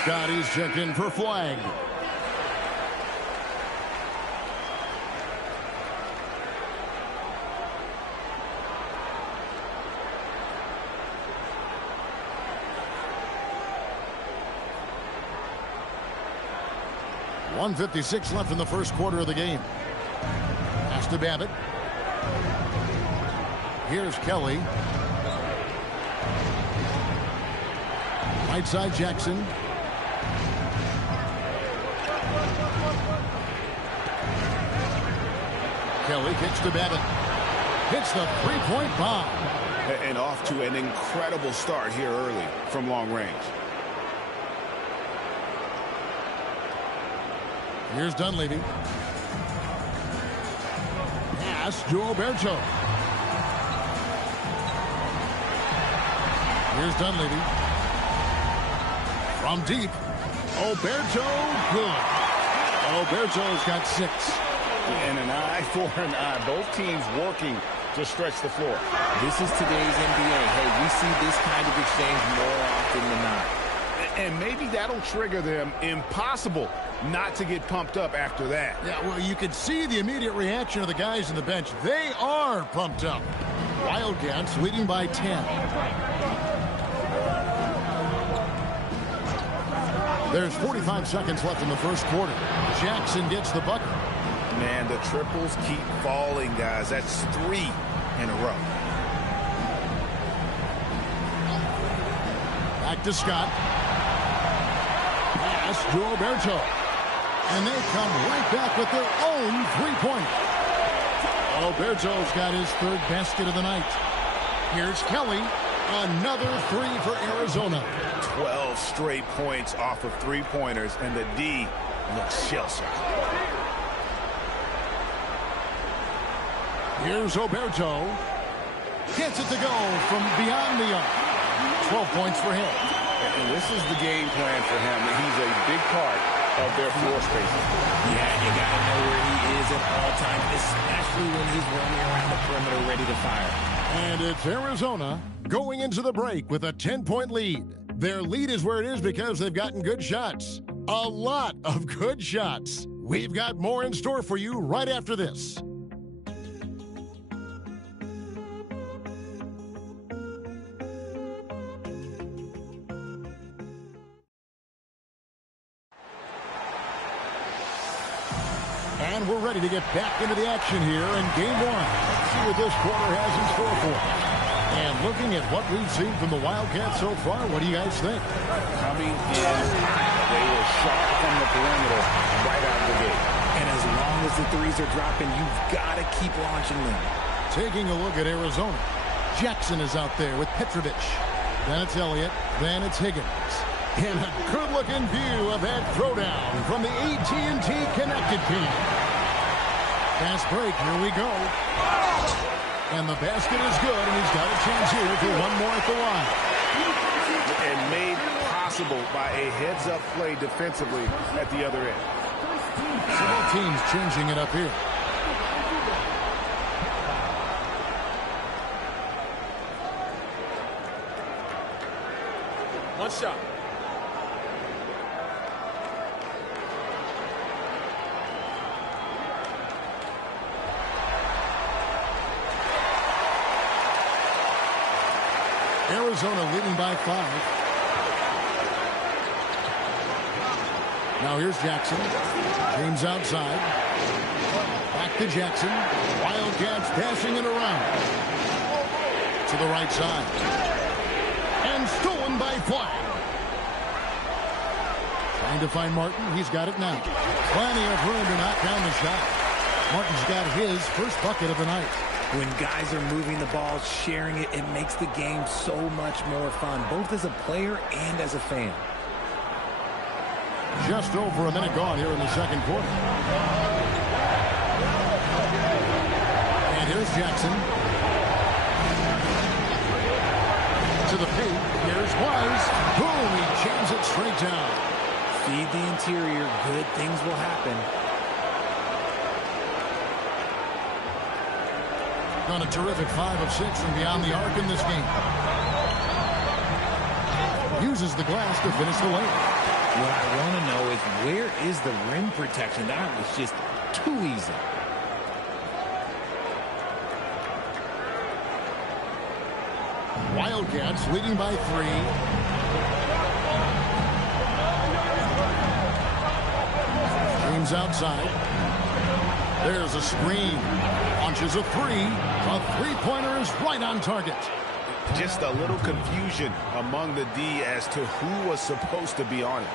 Scotty's checked in for flag. .156 left in the first quarter of the game. Pass to Babbitt. Here's Kelly. Right side Jackson. Kelly kicks to Babbitt. Hits the three-point bomb. And off to an incredible start here early from long range. Here's Dunleavy. Pass to Oberto. Here's Dunleavy. From deep. Oberto, good. Oberto's got 6. And an eye for an eye. Both teams working to stretch the floor. This is today's NBA. Hey, we see this kind of exchange more often than not. And maybe that'll trigger them. Impossible not to get pumped up after that. Yeah, well, you can see the immediate reaction of the guys on the bench. They are pumped up. Wildcats leading by 10. There's 45 seconds left in the first quarter. Jackson gets the bucket. Man, the triples keep falling, guys. That's 3 in a row. Back to Scott. Pass to Oberto. And they come right back with their own three-point. Oberto's got his 3rd basket of the night. Here's Kelly. Another 3 for Arizona. 12 straight points off of three-pointers, and the D looks shell-shocked. Here's Oberto. Gets it to go from beyond the arc. 12 points for him. And this is the game plan for him. He's a big part of their floor spacing. Yeah, you got to know where he is at all times, especially when he's roaming around the perimeter ready to fire. And it's Arizona going into the break with a 10-point lead. Their lead is where it is because they've gotten good shots. A lot of good shots. We've got more in store for you right after this. And we're ready to get back into the action here in game 1. Let's see what this quarter has in store for us. And looking at what we've seen from the Wildcats so far, what do you guys think? Coming in, they were sharp from the perimeter right out of the gate. And as long as the threes are dropping, you've got to keep launching them. Taking a look at Arizona. Jackson is out there with Petrovic. Then it's Elliott. Then it's Higgins. And a good-looking view of that throwdown from the AT&T Connected team. Fast break. Here we go. And the basket is good, and he's got a chance here for one more at the line. And made possible by a heads-up play defensively at the other end. Several teams changing it up here. One shot. Arizona leading by 5. Now here's Jackson. James outside. Back to Jackson. Wildcats passing it around. To the right side. And stolen by Flag. Trying to find Martin. He's got it now. Plenty of room to knock down the shot. Martin's got his first bucket of the night. When guys are moving the ball, sharing it, it makes the game so much more fun, both as a player and as a fan. Just over a minute gone here in the second quarter. And here's Jackson. To the paint. Here's Wise. Boom, he jams it straight down. Feed the interior. Good things will happen. Done a terrific 5 of 6 from beyond the arc in this game. Uses the glass to finish the lane. What I want to know is, where is the rim protection? That was just too easy. Wildcats leading by 3. James outside. There's a screen. Launches a 3. A three-pointer is right on target. Just a little confusion among the D as to who was supposed to be on it.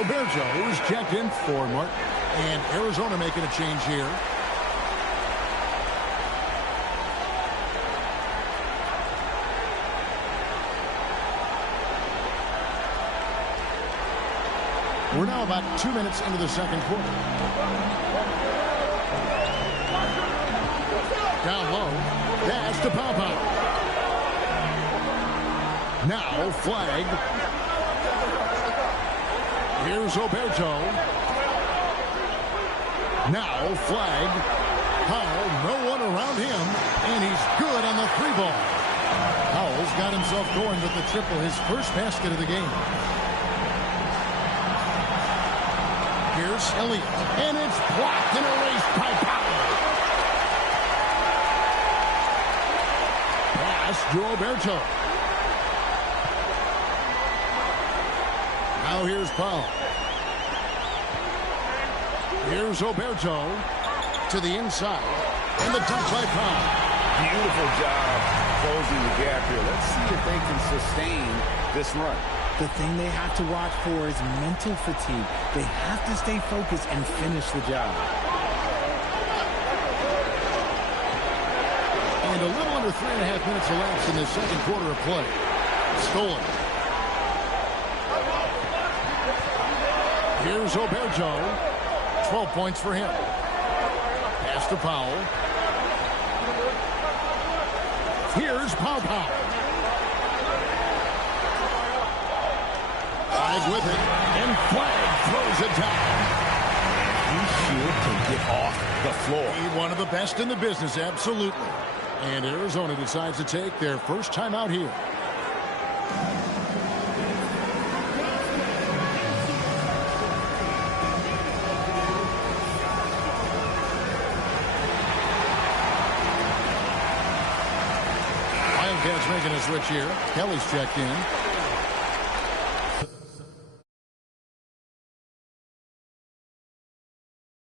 Oberjo is checked in for Mark. And Arizona making a change here. We're now about 2 minutes into the second quarter. Down low. Pass to Pau. Now flag. Here's Oberto. Now flag. Powell, no one around him, and he's good on the 3-ball. Powell's got himself going with the triple, his first basket of the game. Here's Elliott, and it's blocked and erased by Powell. Pass to Oberto. Now here's Powell. Here's Oberto to the inside. And the dunk by Powell. Beautiful job closing the gap here. Let's see if they can sustain this run. The thing they have to watch for is mental fatigue. They have to stay focused and finish the job. And a little under 3.5 minutes elapsed in the second quarter of play. Stolen. Here's Oberto. 12 points for him. Pass to Powell. Here's Pau. Flag with it. And flag throws it down. He's sure to get off the floor. He's one of the best in the business, absolutely. And Arizona decides to take their first time out here. Wildcats making a switch here. Kelly's checked in.